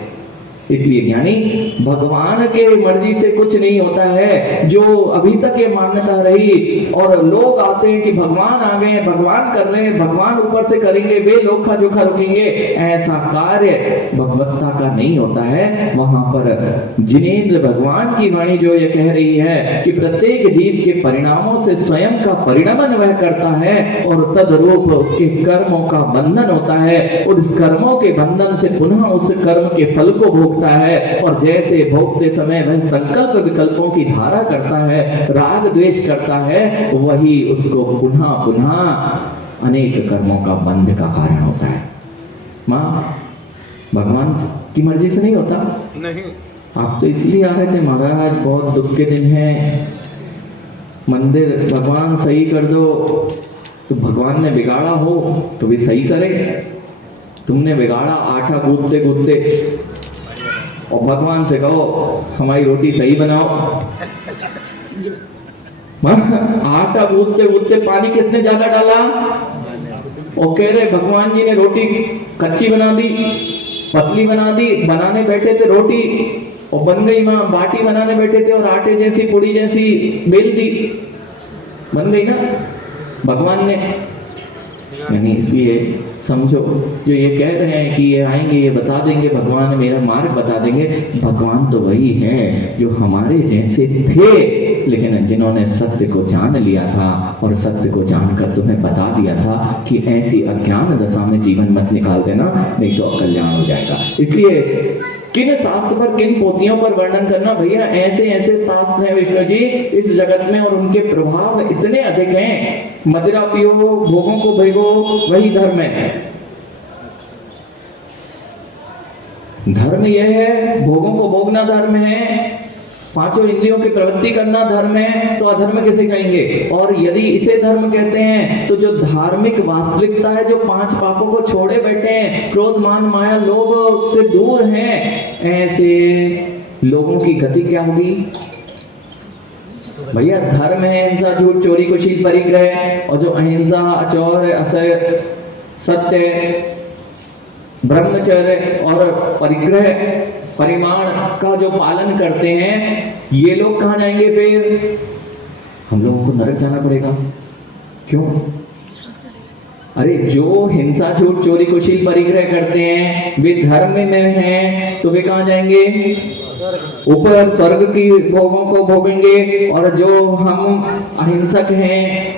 इसलिए ज्ञानी भगवान के मर्जी से कुछ नहीं होता है। जो अभी तक ये मान्यता रही और लोग आते हैं कि भगवान आ गए, भगवान कर रहे हैं, भगवान ऊपर से करेंगे, वे लोखा जोखा रुकेंगे, ऐसा कार्य भगवत्ता का नहीं होता है। वहां पर जिनेंद्र भगवान की वाणी जो ये कह रही है कि प्रत्येक जीव के परिणामों से स्वयं का परिणमन वह करता है और तदरूप उसके कर्मों का बंधन होता है। उस कर्मों के बंधन से पुनः उस कर्म के फल को भोगता है। और जैसे भोगते समय वह संकल्प विकल्पों की धारा करता है, राग द्वेष करता है, वही उसको पुनः पुनः अनेक कर्मों का बंध का कारण होता है। माँ भगवान की मर्जी से नहीं होता। नहीं। आप तो इसलिए आ रहे थे महाराज, बहुत दुख के दिन हैं, मंदिर भगवान सही कर दो। तो भगवान ने बिगाड़ा हो तो भी सही करे। तुमने बिगाड़ा आटा गूंथते गूंथते, और भगवान से कहो हमारी रोटी सही बनाओ। आटा गूंथते गूंथते पानी किसने ज्यादा डाला? और कह रहे भगवान जी ने रोटी कच्ची बना दी, पतली बना दी। बनाने बैठे थे रोटी और बन गई माँ, बाटी बनाने बैठे थे और आटे जैसी पूड़ी जैसी बेल दी, बन गई ना भगवान ने। यानी इसलिए समझो जो ये कह रहे हैं कि ये आएंगे ये बता देंगे, भगवान मेरा मार्ग बता देंगे, भगवान तो वही है जो हमारे जैसे थे, लेकिन जिन्होंने सत्य को जान लिया था और सत्य को जानकर तुम्हें बता दिया था कि ऐसी अज्ञान दशा में जीवन मत निकाल देना, नहीं तो अकल्याण हो जाएगा। इसलिए किन शास्त्र पर किन पोथियों पर वर्णन करना भैया, ऐसे ऐसे शास्त्र हैं विष्णु जी इस जगत में और उनके प्रभाव इतने अधिक हैं। मदिरा पियो, भोगों को भेगो, वही धर्म है। धर्म यह है, भोगों को भोगना धर्म है, पांचों इंद्रियों की प्रवृत्ति करना धर्म है, तो अधर्म किसे कहेंगे? और यदि इसे धर्म कहते हैं तो जो धार्मिक वास्तविकता है, जो पांच पापों को छोड़े बैठे हैं, क्रोध मान माया लोभ से दूर हैं, ऐसे लोगों की गति क्या होगी भैया? धर्म है हिंसा, झूठ, चोरी, कुशील, परिग्रह, और जो अहिंसा, अचौर, असत्य, सत्य, ब्रह्मचर्य और परिग्रह परिमाण का जो पालन करते हैं, ये लोग कहाँ जाएंगे? फिर हम लोगों को नरक जाना पड़ेगा। क्यों? अरे जो हिंसा, झूठ, चोरी, कुशील, परिग्रह करते हैं वे धर्म में हैं, तो वे कहाँ जाएंगे? ऊपर स्वर्ग की भोगों को भोगेंगे। और जो हम अहिंसक हैं,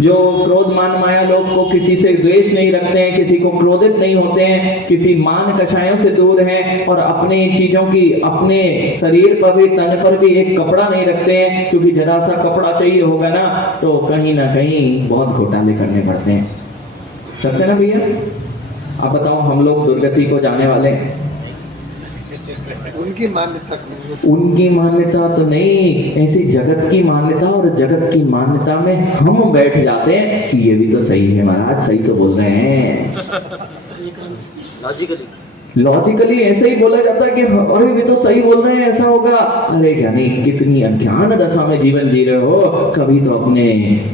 जो क्रोध मान माया लोग को किसी से द्वेष नहीं रखते हैं, किसी को क्रोधित नहीं होते हैं, किसी मान कषायों से दूर हैं और अपनी चीजों की अपने शरीर पर भी तन पर भी एक कपड़ा नहीं रखते हैं, क्योंकि जरा सा कपड़ा चाहिए होगा ना तो कहीं ना कहीं बहुत घोटाले करने पड़ते हैं। सत्य ना भैया? अब बताओ, हम लोग दुर्गति को जाने वाले हैं, उनकी मान्यता तो नहीं, ऐसी जगत की मान्यता, और जगत की मान्यता में हम बैठ जाते हैं कि ये भी तो सही है महाराज, सही तो बोल रहे हैं। लॉजिकली ऐसे ही बोला जाता है कि अरे वे तो सही बोल रहे हैं, ऐसा होगा। अरे ज्ञानी, कितनी अज्ञान दशा में जीवन जी रहे हो, कभी तो अपने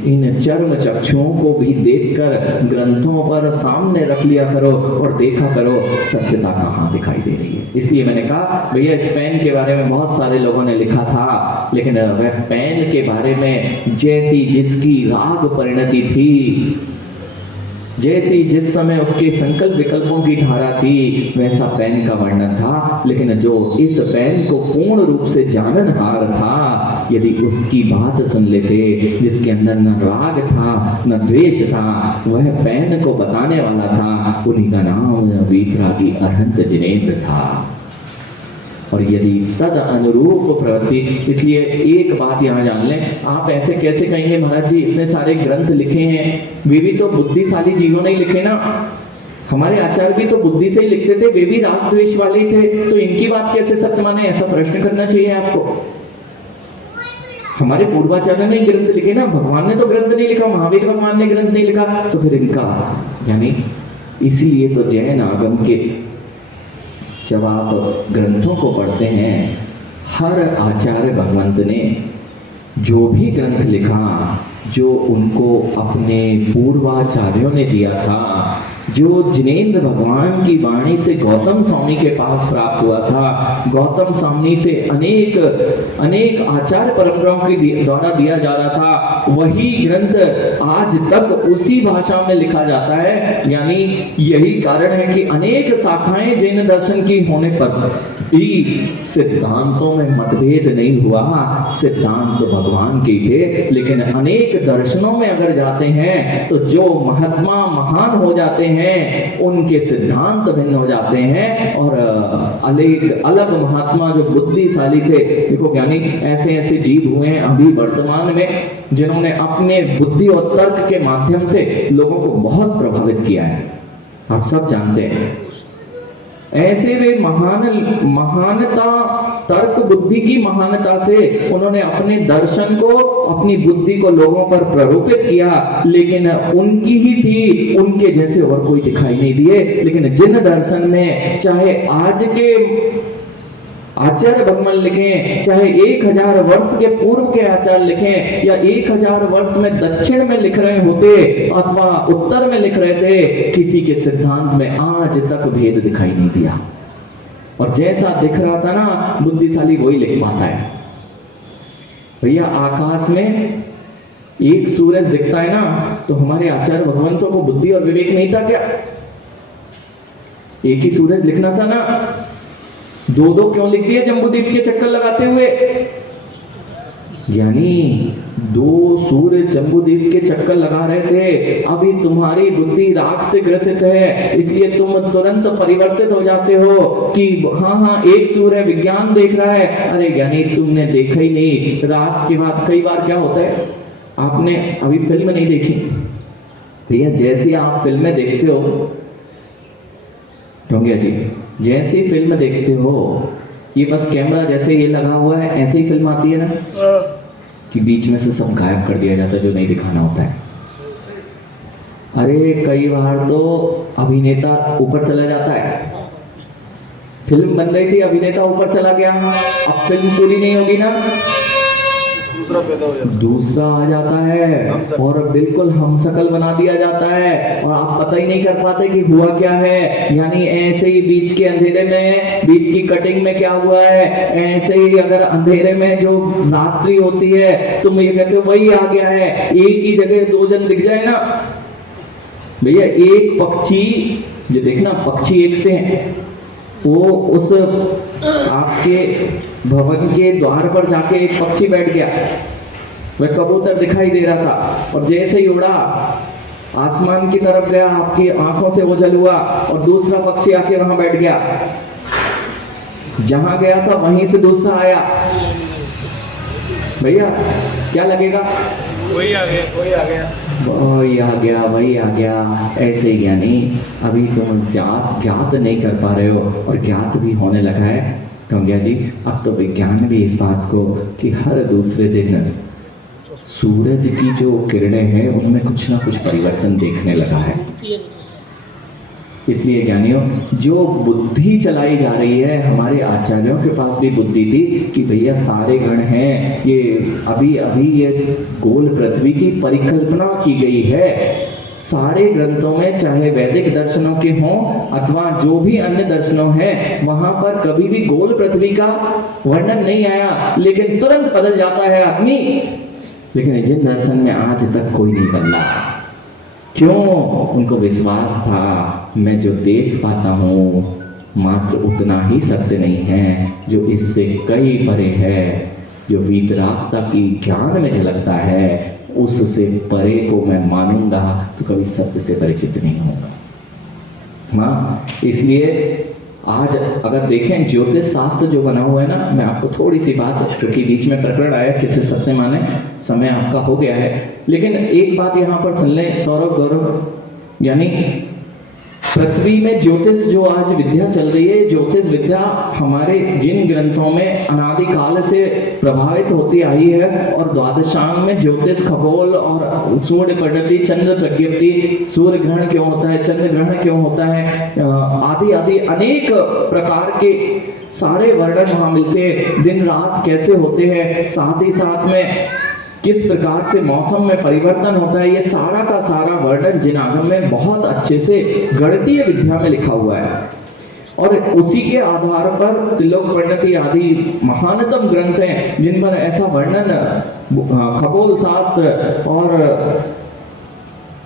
इन चर्म चक्षुओं को भी देखकर ग्रंथों पर सामने रख लिया करो और देखा करो सत्यता कहाँ दिखाई दे रही है। इसलिए मैंने कहा भैया, इस पेन के बारे में बहुत सारे लोगों ने लिखा था, लेकिन वह पेन के बारे में जैसी जिसकी राग परिणति थी, जैसी जिस समय उसके संकल्प विकल्पों की धारा थी, वैसा पेन का वर्णन था। लेकिन जो इस पेन को पूर्ण रूप से जाननहार था, यदि उसकी बात सुन लेते, जिसके अंदर न राग था न द्वेष था, वह पेन को बताने वाला था, उन्हीं का नाम वीतरागी अरहंत जिनेंद्र था। और यदि तद अनुरूप प्रवृत्ति, इसलिए एक बात यहाँ जान लें, आप ऐसे कैसे कहेंगे महाराज जी इतने सारे ग्रंथ लिखे हैं, वे भी तो बुद्धिशाली जीवों ने लिखे ना, हमारे आचार्य भी तो बुद्धि से ही लिखते थे, वे भी राग द्वेष वाले थे, तो इनकी बात कैसे सत्य माने? ऐसा प्रश्न करना चाहिए आपको। हमारे पूर्वाचार्य ने ग्रंथ लिखे ना, भगवान ने तो ग्रंथ नहीं लिखा, महावीर भगवान ने ग्रंथ नहीं लिखा, तो फिर इनका यानी, इसीलिए तो जैन आगम के जब आप ग्रंथों को पढ़ते हैं, हर आचार्य भगवंत ने जो भी ग्रंथ लिखा, जो उनको अपने पूर्वाचार्यों ने दिया था, जो जिनेंद्र भगवान की वाणी से गौतम स्वामी के पास प्राप्त हुआ था, गौतम स्वामी से अनेक अनेक आचार्य परंपराओं के द्वारा दिया जा रहा था, वही ग्रंथ आज तक उसी भाषा में लिखा जाता है। यानी यही कारण है कि अनेक शाखाएं जैन दर्शन की होने पर भी सिद्धांतों में मतभेद नहीं हुआ, सिद्धांत तो भगवान के थे, लेकिन अनेक दर्शनों में अगर जाते हैं तो जो महात्मा महान हो जाते हैं, उनके सिद्धांत भिन्न हो जाते हैं, और अलग महात्मा जो बुद्धिशाली थे, देखो ज्ञानी ऐसे ऐसे जीव हुए हैं अभी वर्तमान में, जिन्होंने अपने बुद्धि और तर्क के माध्यम से लोगों को बहुत प्रभावित किया है, आप सब जानते हैं। ऐसे वे महानता, तर्क बुद्धि की महानता से उन्होंने अपने दर्शन को, अपनी बुद्धि को लोगों पर प्ररूपित किया, लेकिन उनकी ही थी, उनके जैसे और कोई दिखाई नहीं दिए। लेकिन जिन दर्शन में चाहे आज के आचार्य भगवान लिखें, चाहे 1000 वर्ष के पूर्व के आचार्य लिखें, या 1000 वर्ष में दक्षिण में लिख रहे होते अथवा उत्तर में लिख रहे थे, किसी के सिद्धांत में आज तक भेद दिखाई नहीं दिया। और जैसा दिख रहा था ना, बुद्धिशाली वही लिख पाता है। भैया आकाश में एक सूरज दिखता है ना, तो हमारे आचार्य भगवंतों को बुद्धि और विवेक नहीं था क्या? एक ही सूरज लिखना था ना, दो क्यों लिख दिए जम्बूद्वीप के चक्कर लगाते हुए? यानी 2 सूर्य जम्बूद्वीप के चक्कर लगा रहे थे। अभी तुम्हारी बुद्धि राग से ग्रसित है, इसलिए तुम तुरंत परिवर्तित हो जाते हो कि हाँ एक सूर्य विज्ञान देख रहा है। अरे ज्ञानी, तुमने देखा ही नहीं। रात के बाद कई बार क्या होता है, आपने अभी फिल्म नहीं देखी भैया, जैसे आप फिल्में देखते हो ढोंगिया जी, जैसी फिल्म देखते हो, ये बस कैमरा जैसे ये लगा हुआ है, ऐसे ही फिल्म आती है ना, कि बीच में से सब गायब कर दिया जाता है जो नहीं दिखाना होता है। अरे कई बार तो अभिनेता ऊपर चला जाता है, फिल्म बन रही थी, अभिनेता ऊपर चला गया, अब फिल्म पूरी नहीं होगी ना, दूसरा पैदा हो जाता है, दूसरा आ जाता है और बिल्कुल हमशक्ल बना दिया जाता है, और आप पता ही नहीं कर पाते कि हुआ क्या है। यानी ऐसे ही बीच के अंधेरे में, बीच की कटिंग में क्या हुआ है, ऐसे ही अगर अंधेरे में जो रात्रि होती है, तुम ये कहते हो वही आ गया है, एक ही जगह 2 जन दिख जाए ना भैया, एक पक्षी जो देखना, पक्षी एक से है, वो उस आपके भवन के द्वार पर जाके एक पक्षी बैठ गया, वह कबूतर दिखाई दे रहा था और जैसे ही उड़ा आसमान की तरफ गया, आपकी आंखों से ओझल हुआ और दूसरा पक्षी आके वहां बैठ गया। जहां गया था वहीं से दूसरा आया। भैया क्या लगेगा? वही आ गया। वही आ गया। वही आ गया, वही आ गया। ऐसे ही यानी अभी तुम ज्ञात नहीं कर पा रहे हो और ज्ञात भी होने लगा है टोंगिया जी। अब तो विज्ञान भी इस बात को कि हर दूसरे दिन सूरज की जो किरणें हैं उनमें कुछ ना कुछ परिवर्तन देखने लगा है। इसलिए ज्ञानियों, जो बुद्धि चलाई जा रही है, हमारे आचार्यों के पास भी बुद्धि थी कि भैया तारे गण हैं, ये अभी अभी ये गोल पृथ्वी की परिकल्पना की गई है। सारे ग्रंथों में, चाहे वैदिक दर्शनों के हों अथवा जो भी अन्य दर्शनों हैं, वहां पर कभी भी गोल पृथ्वी का वर्णन नहीं आया, लेकिन तुरंत बदल जाता है आदमी। लेकिन जिन दर्शन में आज तक कोई नहीं बदला, क्यों? उनको विश्वास था मैं जो देख पाता हूँ मात्र उतना ही सत्य नहीं है, जो इससे कई परे है, जो वीतरागता की ज्ञान में झलकता है, उससे परे को मैं मानूंगा तो कभी सत्य से परिचित नहीं होगा। हाँ, इसलिए आज अगर देखें ज्योतिष शास्त्र जो बना हुआ है ना, मैं आपको थोड़ी सी बात, क्योंकि बीच में प्रकरण आया किसे सत्य माने, समय आपका हो गया है, लेकिन एक बात यहाँ पर सुन लें सौरभ गौरव, यानी पृथ्वी में ज्योतिष जो आज विद्या चल रही है, ज्योतिष विद्या हमारे जिन ग्रंथों में अनादिकाल से प्रभावित होती आई है, और द्वादशांग में ज्योतिष, खगोल और सूर्य पद्धति, चंद्र प्रज्ञप्ति, सूर्य ग्रहण क्यों होता है, चंद्र ग्रहण क्यों होता है, आदि आदि अनेक प्रकार के सारे वर्णन वहां मिलते हैं। दिन रात कैसे होते हैं, साथ ही साथ में किस प्रकार से मौसम में परिवर्तन होता है, ये सारा का सारा वर्णन जिनागम में बहुत अच्छे से गणितीय विद्या में लिखा हुआ है। और उसी के आधार पर त्रिलोक परिणति आदि महानतम ग्रंथ हैं जिन पर ऐसा वर्णन, खगोल शास्त्र और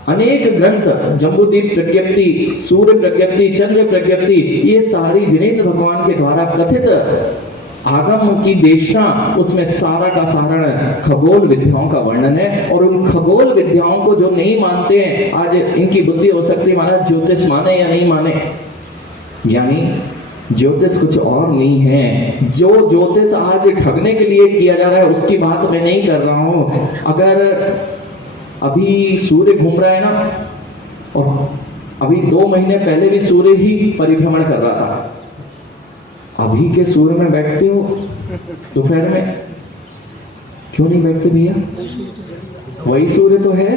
अनेक ग्रंथ, जम्बूद्वीप प्रज्ञप्ति, सूर्य प्रज्ञप्ति, चंद्र प्रज्ञप्ति, ये सारी जिनेंद्र भगवान के द्वारा कथित आगम की देशना, उसमें सारा का सारा खगोल विद्याओं का वर्णन है। और उन खगोल विद्याओं को जो नहीं मानते हैं, आज इनकी बुद्धि हो सकती है महाराज ज्योतिष माने या नहीं माने, यानी ज्योतिष कुछ और नहीं है। जो ज्योतिष आज ठगने के लिए किया जा रहा है उसकी बात मैं नहीं कर रहा हूं। अगर अभी सूर्य घूम रहा है ना, और अभी 2 महीने पहले भी सूर्य ही परिभ्रमण कर रहा था, अभी के सूर्य में बैठते हो दोपहर में, क्यों नहीं बैठते भैया? वही सूर्य तो है।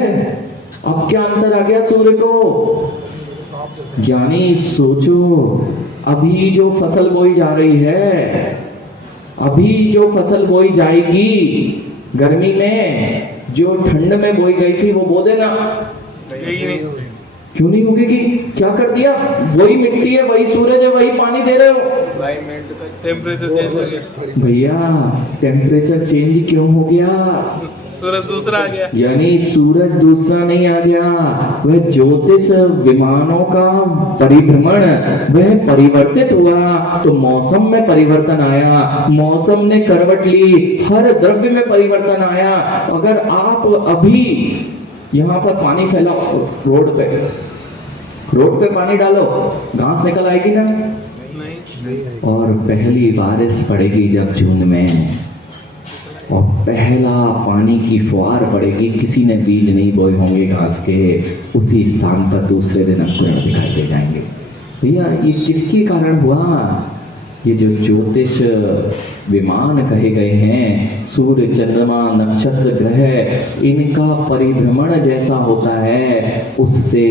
अब क्या अंतर आ गया सूर्य को? ज्ञानी सोचो, अभी जो फसल बोई जा रही है, अभी जो फसल बोई जाएगी गर्मी में, जो ठंड में बोई गई थी वो बो देना, क्यों नहीं उगेगी? क्या कर दिया? वही मिट्टी है, वही सूरज है, वही पानी दे रहे हो, टेम्परेचर चेंज हो गया भैया। टेम्परेचर चेंज क्यों हो गया? सूरज दूसरा आ गया। यानी सूरज दूसरा नहीं आ गया, वह ज्योतिष विमानों का परिभ्रमण वह परिवर्तित हुआ, तो मौसम में परिवर्तन आया, मौसम ने करवट ली, हर द्रव्य में परिवर्तन आया। अगर आप अभी यहाँ पर पानी फैलाओ, रोड पे पानी डालो, घास निकल आएगी ना? नहीं। और पहली बारिश पड़ेगी जब जून में, और पहला पानी की फुहार पड़ेगी, किसी ने बीज नहीं बोए होंगे घास के, उसी स्थान पर दूसरे दिन अंकुरण दिखाई दे जाएंगे। भैया ये किसके कारण हुआ? ये जो ज्योतिष विमान कहे गए हैं, सूर्य, चंद्रमा, नक्षत्र, ग्रह, इनका परिभ्रमण जैसा होता है, उससे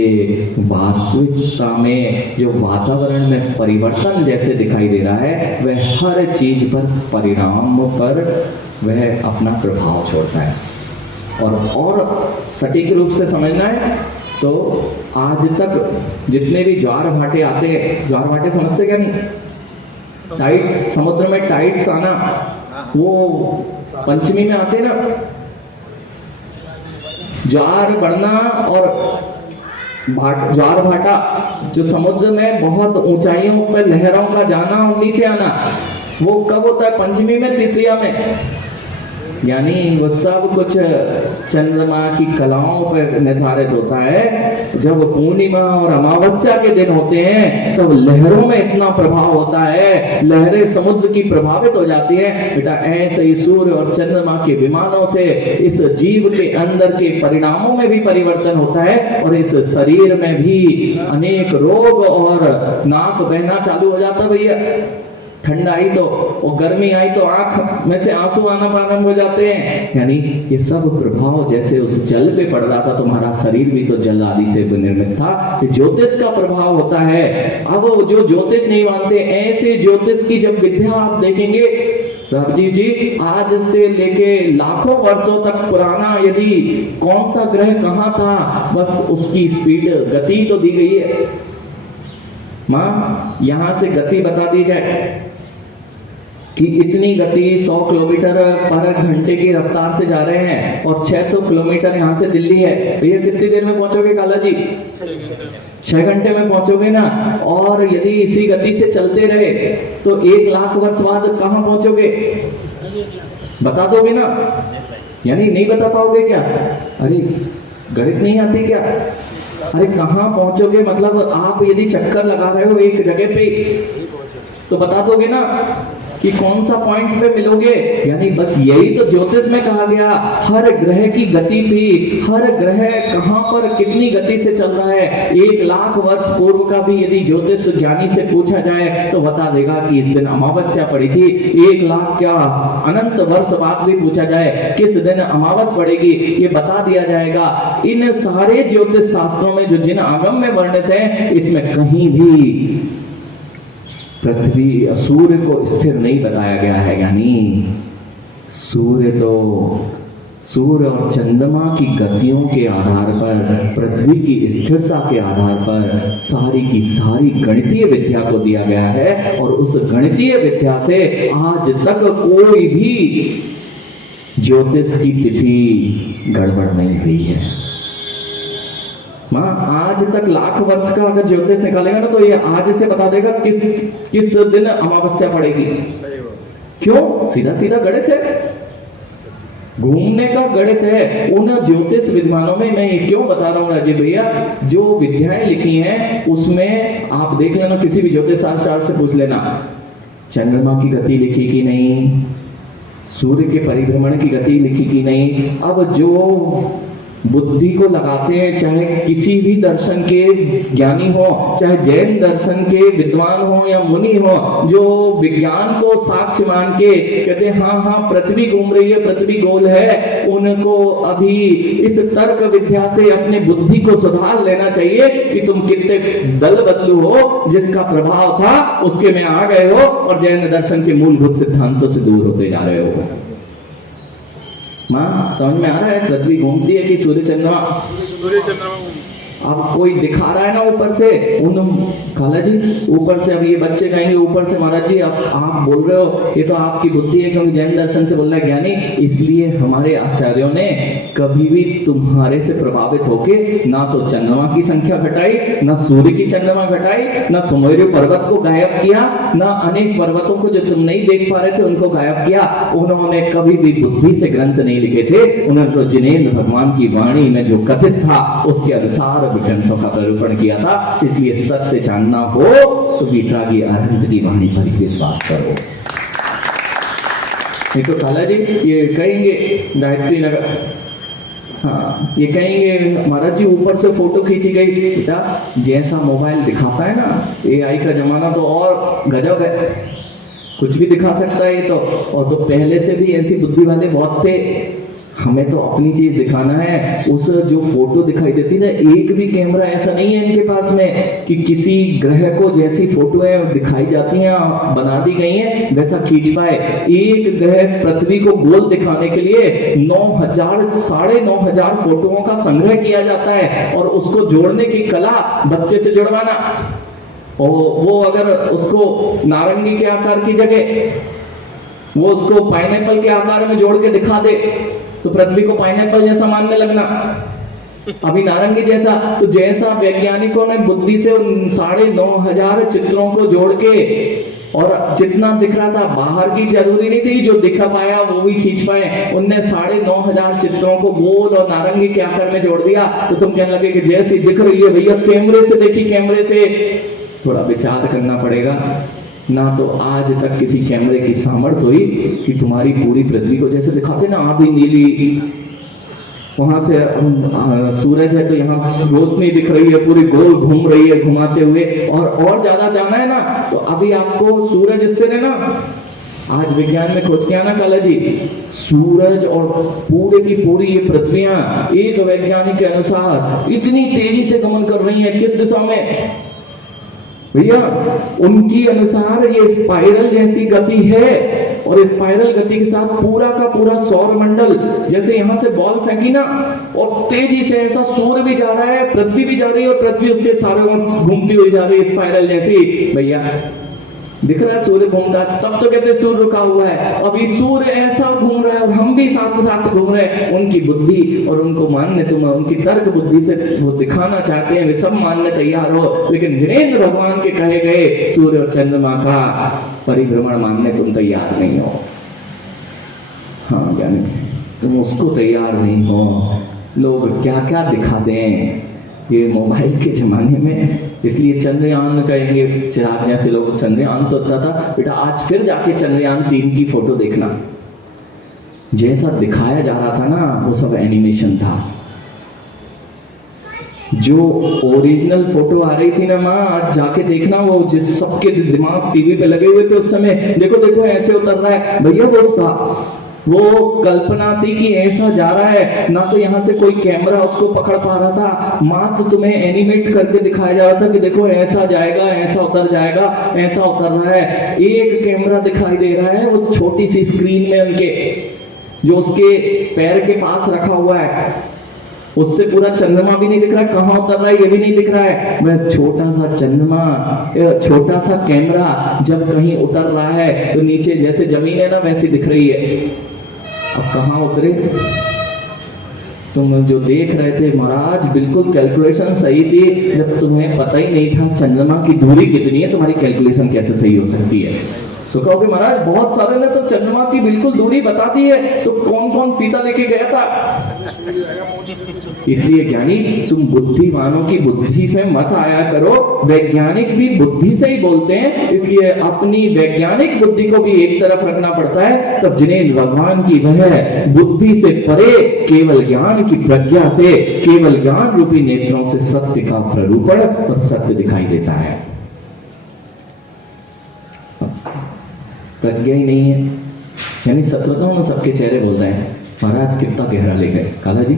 वास्तविकता में जो वातावरण में परिवर्तन जैसे दिखाई दे रहा है, वह हर चीज पर, परिणाम पर वह अपना प्रभाव छोड़ता है। और सटीक रूप से समझना है तो आज तक जितने भी ज्वार भाटे आते हैं, ज्वार भाटे समझते क्या नहीं? टाइड्स, समुद्र में टाइड्स आना, वो पंचमी में आते ना, ज्वार बढ़ना और ज्वार भाटा, जो समुद्र में बहुत ऊंचाइयों पर लहरों का जाना और नीचे आना, वो कब होता है? पंचमी में, तृतीया में। यानी वो सब कुछ चंद्रमा की कलाओं पर निर्धारित होता है। जब पूर्णिमा और अमावस्या के दिन होते हैं तब लहरों में इतना प्रभाव होता है, लहरें समुद्र की प्रभावित हो जाती है। बेटा ऐसे ही सूर्य और चंद्रमा के विमानों से इस जीव के अंदर के परिणामों में भी परिवर्तन होता है और इस शरीर में भी अनेक रोग और नाक बहना चालू हो जाता है। भैया ठंडा आई तो और गर्मी आई तो आंख में से आंसू आना प्रारंभ हो जाते हैं। यानी ये सब प्रभाव जैसे उस जल पे पड़ रहा था, तुम्हारा शरीर भी तो जल आदि से निर्मित था। ज्योतिष का प्रभाव होता है। अब वो जो ज्योतिष नहीं मानते, ऐसे ज्योतिष की जब विद्या आप देखेंगे, राजीव जी आज से लेके लाखों वर्षों तक पुराना यदि कौन सा ग्रह कहाँ था, बस उसकी स्पीड गति तो दी गई है। मां यहां से गति बता दी जाए कि इतनी गति 100 किलोमीटर पर घंटे की रफ्तार से जा रहे हैं और 600 किलोमीटर यहाँ से दिल्ली है। भैया कितनी देर में पहुंचोगे काला जी? 6 घंटे में पहुंचोगे ना। और यदि इसी गति से चलते रहे तो 1 लाख वर्ष बाद कहाँ पहुंचोगे? बता दोगे ना? यानी नहीं बता पाओगे क्या? अरे गणित नहीं आती क्या? अरे कहाँ पहुंचोगे? मतलब आप यदि चक्कर लगा रहे हो एक जगह पे तो बता दोगे ना कि कौन सा पॉइंट पे मिलोगे। यानी बस यही तो ज्योतिष में कहा गया, हर ग्रह की गति थी, हर ग्रह कहां पर कितनी गति से चल रहा है। 1 लाख वर्ष पूर्व का भी यदि ज्योतिष ज्ञानी से पूछा जाए तो बता देगा कि इस दिन अमावस्या पड़ी थी। 1 लाख क्या अनंत वर्ष बाद भी पूछा जाए किस दिन अमावस पड़ेगी, ये बता दिया जाएगा। इन सारे ज्योतिष शास्त्रों में जो जिन आगम में वर्णित है, इसमें कहीं भी पृथ्वी सूर्य को स्थिर नहीं बताया गया है। यानी सूर्य और चंद्रमा की गतियों के आधार पर, पृथ्वी की स्थिरता के आधार पर सारी की सारी गणितीय विद्या को दिया गया है। और उस गणितीय विद्या से आज तक कोई भी ज्योतिष की तिथि गड़बड़ नहीं हुई है। मां आज तक लाख वर्ष का अगर ज्योतिष निकालेगा ना तो ये आज से बता देगा किस दिन अमावस्या पड़ेगी। क्यों? सीधा सीधा गणित है, घूमने का गणित है। उन ज्योतिष विद्वानों में मैं ये क्यों बता रहा हूँ राजीव भैया, जो विद्याएं लिखी हैं उसमें आप देख लेना, किसी भी ज्योतिष शास्त्र से पूछ लेना, चंद्रमा की गति लिखी कि नहीं, सूर्य के परिभ्रमण की गति लिखी कि नहीं। अब जो बुद्धि को लगाते हैं, चाहे किसी भी दर्शन के ज्ञानी हो, चाहे जैन दर्शन के विद्वान हो या मुनि हो, जो विज्ञान को साक्ष्य मान के कहते हैं हाँ हाँ पृथ्वी घूम रही है, पृथ्वी गोल है, उनको अभी इस तर्क विद्या से अपने बुद्धि को सुधार लेना चाहिए कि तुम कितने दल बदलू हो, जिसका प्रभाव था उसके में आ गए हो और जैन दर्शन के मूलभूत सिद्धांतों से दूर होते जा रहे हो। मां समझ में आ रहा है? पृथ्वी घूमती है कि सूर्य चंद्रमा? सूर्य चंद्रमा। अब कोई दिखा रहा है ना ऊपर से, खाला जी ऊपर से, अब ये बच्चे कहेंगे ऊपर से महाराज जी आप बोल रहे हो, ये तो आपकी बुद्धि है क्योंकि जैन दर्शन से बोल रहा है ज्ञानी। इसलिए हमारे आचार्यों ने कभी भी तुम्हारे से प्रभावित होके ना तो चंद्रमा की संख्या घटाई, ना सूर्य की चंद्रमा घटाई, ना सुमेरु पर्वत को गायब किया, ना अनेक पर्वतों को जो तुम नहीं देख पा रहे थे उनको गायब किया। उन्होंने कभी भी बुद्धि से ग्रंथ नहीं लिखे थे, उन्होंने तो जिनेंद्र भगवान की वाणी में जो कथित था उसके अनुसार ग्रंथों का निरूपण किया था। इसलिए सत्य जानना हो तो वीतरागी अरहंत की वाणी पर विश्वास करो। नहीं तो खाला जी ये कहेंगे गायत्री नगर, हाँ ये कहेंगे महाराज जी ऊपर से फोटो खींची गई। बेटा जैसा मोबाइल दिखाता है ना, AI का जमाना तो और गजब है, कुछ भी दिखा सकता है ये तो। और तो पहले से भी ऐसी बुद्धि वाले बहुत थे, हमें तो अपनी चीज दिखाना है। उस जो फोटो दिखाई देती ना, एक भी कैमरा ऐसा नहीं है इनके पास में कि किसी ग्रह को जैसी फोटोएं दिखाई जाती हैं बना दी गई हैं वैसा खींच पाए। एक ग्रह पृथ्वी को गोल दिखाने के लिए 9,000-9,500 फोटोओं का संग्रह किया जाता है और उसको जोड़ने की कला बच्चे से जुड़वाना। और वो अगर उसको नारंगी के आकार की जगह वो उसको पाइनएप्पल के आकार में जोड़ के दिखा दे तो पृथ्वी को पाइनएप्पल जैसा मानने लगना, अभी नारंगी जैसा। तो जैसा वैज्ञानिकों ने बुद्धि से उन 9,500 चित्रों को जोड़ के और जितना दिख रहा था बाहर की जरूरी नहीं थी, जो दिखा पाया वो भी खींच पाए। उनने 9,500 चित्रों को गोल और नारंगी के आकार में जोड़ दिया। तो तुम कहने लगे कि जैसी दिख रही है भैया कैमरे से देखी, कैमरे से। थोड़ा विचार करना पड़ेगा ना। तो आज तक किसी कैमरे की सामर्थ्य हुई कि तुम्हारी पूरी पृथ्वी को जैसे दिखाते ना आधी नीली, वहां से सूरज है तो यहाँ रोशनी दिख रही है, पूरी गोल घूम रही है घुमाते हुए। और ज्यादा जाना है ना तो अभी आपको सूरज स्थिर है ना, आज विज्ञान में खोज किया ना काला जी, सूरज और पूरे की पूरी ये पृथ्वियां एक वैज्ञानिक के अनुसार इतनी तेजी से गमन कर रही हैं। किस दिशा में भैया? उनकी अनुसार ये स्पाइरल जैसी गति है, और स्पाइरल गति के साथ पूरा का पूरा सौर मंडल, जैसे यहां से बॉल फेंकी ना और तेजी से ऐसा सूर्य भी जा रहा है, पृथ्वी भी जा रही है और पृथ्वी उसके सारे घूमती हुई जा रही है स्पाइरल जैसी। भैया दिख रहा है सूर्य घूमता है, तब तो कहते सूर्य रुका हुआ है। अभी सूर्य ऐसा घूम रहा है और हम भी साथ साथ घूम रहे हैं। उनकी बुद्धि और उनको मानने, तुम उनकी तर्क बुद्धि से वो दिखाना चाहते हैं, वे सब मानने तैयार हो, लेकिन जिनेंद्र भगवान के कहे गए सूर्य और चंद्रमा का परिभ्रमण मानने तुम तैयार नहीं हो। हाँ ज्ञानी, तुम उसको तैयार नहीं हो। लोग क्या क्या दिखाते हैं ये मोबाइल के जमाने में, इसलिए चंद्रयान कहेंगे। चिराग जैसे लोग, चंद्रयान तो होता था बेटा, आज फिर जाके चंद्रयान 3 की फोटो देखना। जैसा दिखाया जा रहा था ना वो सब एनिमेशन था। जो ओरिजिनल फोटो आ रही थी ना माँ, आज जाके देखना वो जिस सबके दिमाग टीवी पे लगे हुए थे उस समय, देखो देखो ऐसे उतर रहा है भैया। वो कल्पना थी कि ऐसा जा रहा है, ना तो यहाँ से कोई कैमरा उसको पकड़ पा रहा था, मात्र तुम्हें एनिमेट करके दिखाया जा रहा था कि देखो ऐसा जाएगा, ऐसा उतर जाएगा, ऐसा उतर रहा है। एक कैमरा दिखाई दे रहा है वो छोटी सी स्क्रीन में उनके, जो उसके पैर के पास रखा हुआ है, उससे पूरा चंद्रमा भी नहीं दिख रहा है, कहाँ उतर रहा है ये भी नहीं दिख रहा है। वह छोटा सा चंद्रमा, छोटा सा कैमरा जब कहीं उतर रहा है तो नीचे जैसे जमीन है ना वैसी दिख रही है। अब कहाँ उतरे? तुम जो देख रहे थे महाराज बिल्कुल कैलकुलेशन सही थी, जब तुम्हें पता ही नहीं था चंद्रमा की दूरी कितनी है, तुम्हारी कैलकुलेशन कैसे सही हो सकती है? तो कहोगे महाराज बहुत सारे ने तो चंद्रमा की बिल्कुल दूरी बता दी है, तो कौन कौन फीता लेके गया था? इसलिए ज्ञानी तुम बुद्धिमानों की बुद्धि से मत आया करो, वैज्ञानिक भी बुद्धि से ही बोलते हैं, इसलिए अपनी वैज्ञानिक बुद्धि को भी एक तरफ रखना पड़ता है। तब जिनेंद्र भगवान की वह बुद्धि से परे केवल ज्ञान की प्रज्ञा से, केवल ज्ञान रूपी नेत्रों से सत्य का प्ररूपण और सत्य दिखाई देता है। प्रज्ञा ही नहीं है, यानी सत्रता में सबके चेहरे बोल रहे हैं महाराज कितना गहरा ले गए काला जी,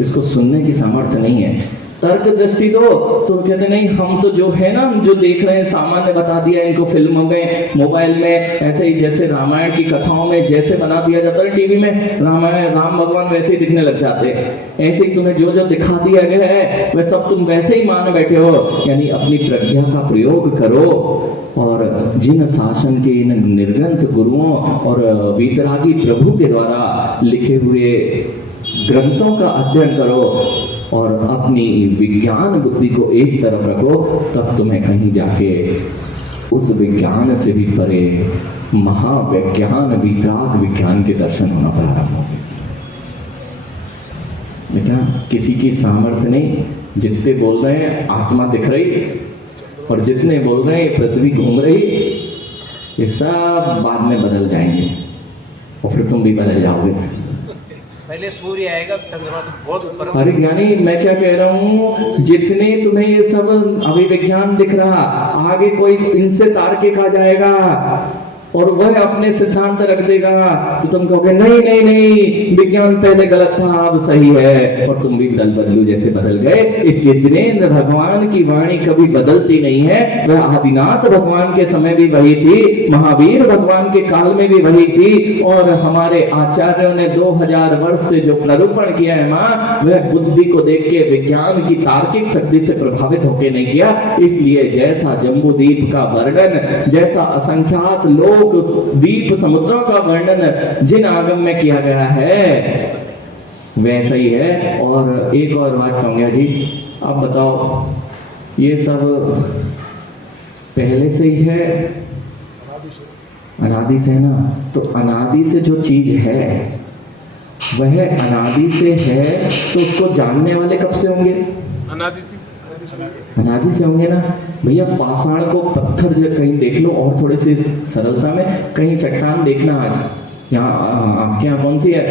इसको सुनने की सामर्थ्य नहीं है। तर्क दृष्टि दो तो कहते नहीं, हम तो जो है ना, जो देख रहे हैं सामान्य बता दिया इनको फिल्मों में, मोबाइल में, ऐसे ही जैसे रामायण की कथाओं में जैसे बना दिया जाता है टीवी में, रामायण राम भगवान वैसे ही दिखने लग जाते हैं। ऐसे ही तुम्हें जो जो दिखा दिया गया है वह सब तुम वैसे ही मान बैठे हो। यानी अपनी प्रज्ञा का प्रयोग करो और जिन शासन के इन निर्ग्रंथ गुरुओं और वीतरागी प्रभु के द्वारा लिखे हुए ग्रंथों का अध्ययन करो और अपनी विज्ञान बुद्धि को एक तरफ रखो, तब तुम्हें कहीं जाके उस विज्ञान से भी परे महाविज्ञान वीतराग विज्ञान के दर्शन होना प्रारंभ होंगे। बेटा किसी की सामर्थ्य नहीं, जितने बोल रहे हैं आत्मा दिख रही और जितने बोल रहे हैं पृथ्वी घूम रही, ये सब बाद में बदल जाएंगे और फिर तुम भी बदल जाओगे। पहले सूर्य आएगा, चंद्रमा तो बहुत ऊपर। अरे ज्ञानी मैं क्या कह रहा हूँ, जितने तुम्हें ये सब अभी विज्ञान दिख रहा, आगे कोई इनसे तार्किक आ जाएगा और वह अपने सिद्धांत रख देगा तो तुम कहोगे नहीं नहीं नहीं विज्ञान पहले गलत था अब सही है, और तुम भी बदलू जैसे बदल गए। इसलिए जिनेंद्र भगवान की वाणी कभी बदलती नहीं है, वह आदिनाथ भगवान के समय भी वही थी, महावीर भगवान के काल में भी वही थी, और हमारे आचार्यों ने 2000 वर्ष से जो प्ररूपण किया है माँ, वह बुद्धि को देख के विज्ञान की तार्किक शक्ति से प्रभावित होकर नहीं किया। इसलिए जैसा जम्बू द्वीप का वर्णन, जैसा असंख्यात लोग द्वीप समुद्रों का वर्णन जिन आगम में किया गया है वैसा ही है। और एक और बात कहूँगा जी, आप बताओ ये सब पहले से ही है अनादि से है ना, तो अनादि से जो चीज है वह अनादि से है, तो उसको जानने वाले कब से होंगे? अनादि से अनादि से होंगे ना। भैया पाषाण को पत्थर जो कहीं देख लो, और थोड़े से सरलता में कहीं चट्टान देखना। आज यहाँ आपके यहाँ कौन सी है?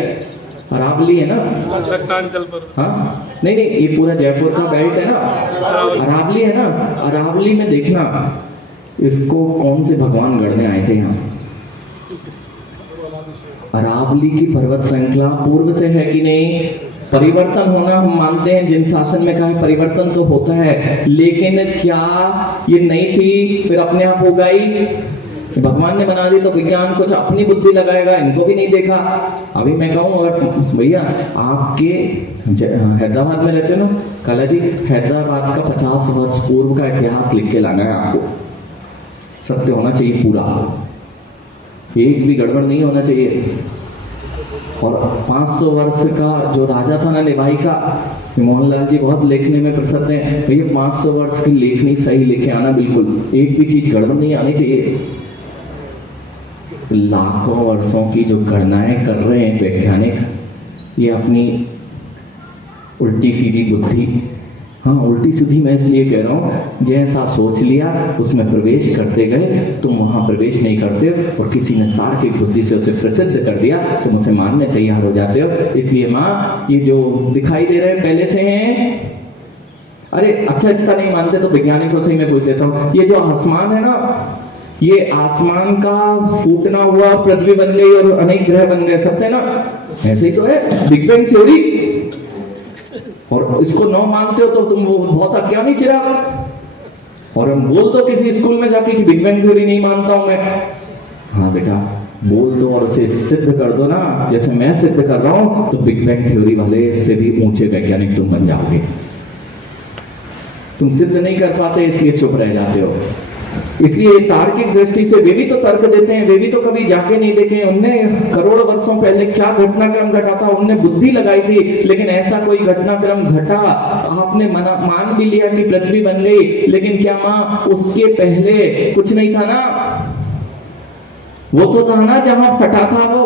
अरावली है ना? चट्टान जल पर। हाँ नहीं नहीं, ये पूरा जयपुर का बेल्ट है ना, अरावली है ना। अरावली में देखना, इसको कौन से भगवान गढ़ने आए थे यहाँ? अरावली की पर्वत श्रृंखला पूर्व से है कि नहीं? परिवर्तन होना हम मानते हैं, जिन शासन में कहा है परिवर्तन तो होता है, लेकिन क्या ये नहीं थी फिर अपने आप हो गई? भगवान ने बना दी तो विज्ञान कुछ अपनी बुद्धि लगाएगा, इनको भी नहीं देखा। अभी मैं कहूँ, अगर भैया आपके हैदराबाद में रहते हो ना, कला जी हैदराबाद का 50 वर्ष पूर्व का इतिहास लिख के लाना है आपको। सत्य होना चाहिए पूरा, एक भी गड़बड़ नहीं होना चाहिए। और 500 वर्ष का जो राजा था ना निभाई का, मोहनलाल जी बहुत लेखने में प्रसिद्ध हैं भैया, 500 वर्ष की लेखनी सही लिखे आना, बिल्कुल एक भी चीज गड़बड़ नहीं आनी चाहिए। लाखों वर्षों की जो गणनाएं कर रहे हैं वैज्ञानिक, ये अपनी उल्टी सीधी बुद्धि, हाँ उल्टी सीधी मैं इसलिए कह रहा हूँ, जैसा सोच लिया उसमें प्रवेश करते गए, तुम वहां प्रवेश नहीं करते हो, और किसी ने तार्किक बुद्धि से उसे प्रसिद्ध कर दिया, तुम उसे मानने तैयार हो जाते हो। इसलिए माँ, ये जो दिखाई दे रहे पहले से हैं, अरे अच्छा इतना नहीं मानते तो वैज्ञानिकों से ही मैं पूछ लेता हूँ, ये जो आसमान है ना, ये आसमान का फूटना हुआ पृथ्वी बन गई और अनेक ग्रह बन गए, सत्य है ना? ऐसे ही तो है बिग बैंग थ्योरी। और इसको न मानते हो तो तुम वो बहुत अज्ञानी चिराग। और हम बोल दो किसी स्कूल में जाके कि बिग बैंग थ्योरी नहीं मानता हूं मैं, हाँ बेटा बोल दो और उसे सिद्ध कर दो ना, जैसे मैं सिद्ध कर रहा हूं, तो बिग बैंग थ्योरी वाले से भी ऊंचे वैज्ञानिक तुम बन जाओगे। तुम सिद्ध नहीं कर पाते इसलिए चुप रह जाते हो। इसलिए तार्किक दृष्टि से वे भी तो तर्क देते हैं, वे भी तो कभी जाके नहीं देखे उनने करोड़ों वर्षों पहले क्या घटनाक्रम घटा था, उनने बुद्धि लगाई थी, लेकिन ऐसा कोई घटनाक्रम घटा, आपने मान भी लिया कि पृथ्वी बन गई, लेकिन क्या माँ उसके पहले कुछ नहीं था ना? वो तो था ना जहां फटा था वो।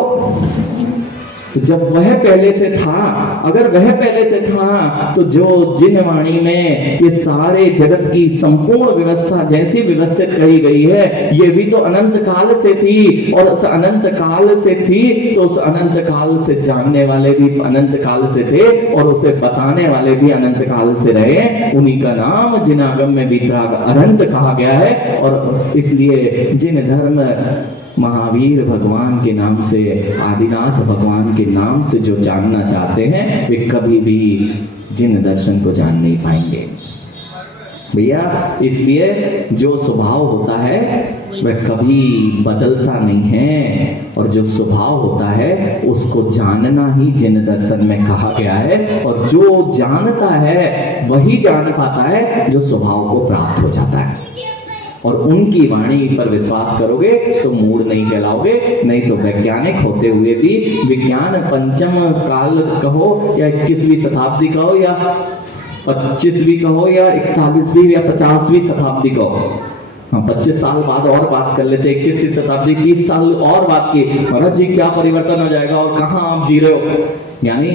तो जब वह पहले से था, अगर वह पहले से था, तो जो जिन वाणी में ये सारे जगत की संपूर्ण व्यवस्था जैसी व्यवस्थित कही गई है, ये भी तो अनंत काल से थी, और उस अनंत काल से थी तो उस अनंत काल से जानने वाले भी अनंत काल से थे, और उसे बताने वाले भी अनंत काल से रहे। उन्हीं का नाम जिनागम में वितराग अनंत कहा गया है। और इसलिए जिन धर्म महावीर भगवान के नाम से, आदिनाथ भगवान के नाम से जो जानना चाहते हैं, वे कभी भी जिन दर्शन को जान नहीं पाएंगे भैया। इसलिए जो स्वभाव होता है वह कभी बदलता नहीं है, और जो स्वभाव होता है उसको जानना ही जिन दर्शन में कहा गया है। और जो जानता है वही जान पाता है जो स्वभाव को प्राप्त हो जाता है। और उनकी वाणी पर विश्वास करोगे तो मूढ़ नहीं कहलाओगे, नहीं तो वैज्ञानिक होते हुए भी विज्ञान पंचम काल कहो या 21वीं शताब्दी कहो या 25वीं कहो या 41वीं या 50वीं शताब्दी कहो, हम 25 साल बाद और बात कर लेते, 21वीं शताब्दी 30 साल और बात की, महाराज जी क्या परिवर्तन हो जाएगा और कहाँ आप जी रहे हो, यानी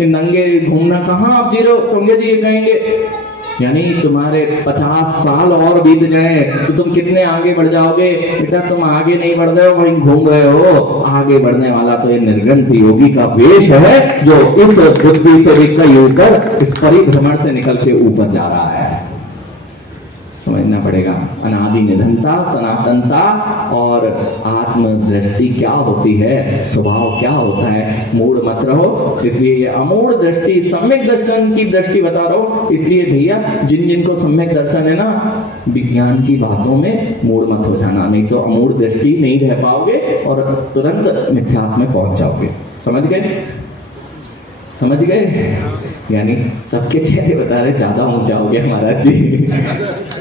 ये नंगे घूमना कहाँ आप जी रहे हो, टोंगे जी ये कहेंगे, यानी तुम्हारे 50 साल और बीत जाए तो तुम कितने आगे बढ़ जाओगे। बेटा तुम आगे नहीं बढ़ रहे हो, वहीं घूम रहे हो। आगे बढ़ने वाला तो ये निर्गंथ योगी का वेश है, जो इस बुद्धि से भी कई ऊपर इस परिभ्रमण से निकल के ऊपर जा रहा है। समझना पड़ेगा अनादि निधनता, सनातनता और आत्म दृष्टि क्या होती है, स्वभाव क्या होता है। मूढ़ मत रहो। इसलिए ये अमूढ़ दृष्टि, सम्यक दर्शन की दृष्टि बता रहा हूं। इसलिए भैया जिन जिनको सम्यक दर्शन है ना, विज्ञान की बातों में मूढ़ मत हो जाना, नहीं तो अमूढ़ दृष्टि नहीं रह पाओगे और तुरंत मिथ्यात्व में पहुंच जाओगे। समझ गए? समझ गए? यानी सबके चेहरे बता रहे ज्यादा ऊंचा हो गया महाराज जी।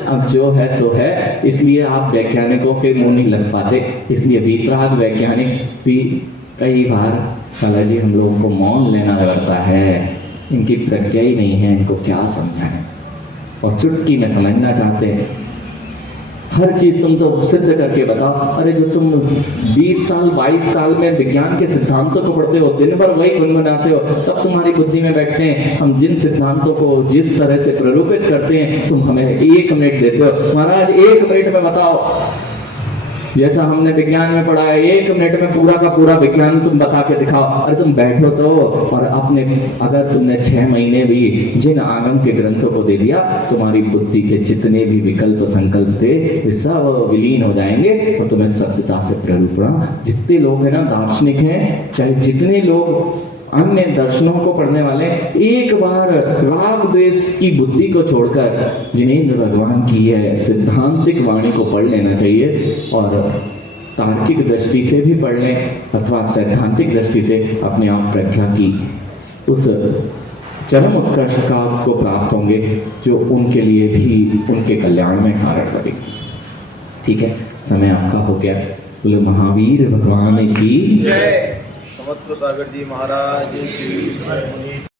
अब जो है सो है, इसलिए आप वैज्ञानिकों के मुंह नहीं लग पाते। इसलिए वीतराग वैज्ञानिक भी कई बार कला जी हम लोगों को मौन लेना लगता है, इनकी प्रज्ञा ही नहीं है, इनको क्या समझाएं, और चुटकी में समझना चाहते हैं। हर चीज तुम तो सिद्ध करके बताओ। अरे जो तुम 20 साल 22 साल में विज्ञान के सिद्धांतों को पढ़ते हो, दिन भर वही गुनगुनाते हो, तब तुम्हारी बुद्धि में बैठते हैं हम जिन सिद्धांतों को जिस तरह से प्ररूपित करते हैं, तुम हमें 1 मिनट देते हो। महाराज 1 मिनट में बताओ, जैसा हमने विज्ञान में पढ़ा है 1 मिनट में पूरा का पूरा विज्ञान तुम बता के दिखाओ। अरे तुम बैठो तो, और अपने अगर तुमने 6 महीने भी जिन आगम के ग्रंथों को दे दिया, तुम्हारी बुद्धि के जितने भी विकल्प संकल्प थे वे सब विलीन हो जाएंगे और तुम्हें सत्यता से प्ररूपणा। जितने लोग हैं ना दार्शनिक हैं, चाहे जितने लोग अन्य दर्शनों को पढ़ने वाले, एक बार राग द्वेष की बुद्धि को छोड़कर जिनेंद्र भगवान की यह सिद्धांतिक वाणी को पढ़ लेना चाहिए और तार्किक दृष्टि से भी पढ़ लें अथवा सैद्धांतिक दृष्टि से अपने आप प्रज्ञा की उस चरम उत्कर्ष का आपको प्राप्त होंगे जो उनके लिए भी उनके कल्याण में कारण बने। ठीक है, समय आपका हो गया। बोले महावीर भगवान की जय। समर्थ सागर जी महाराज की जय।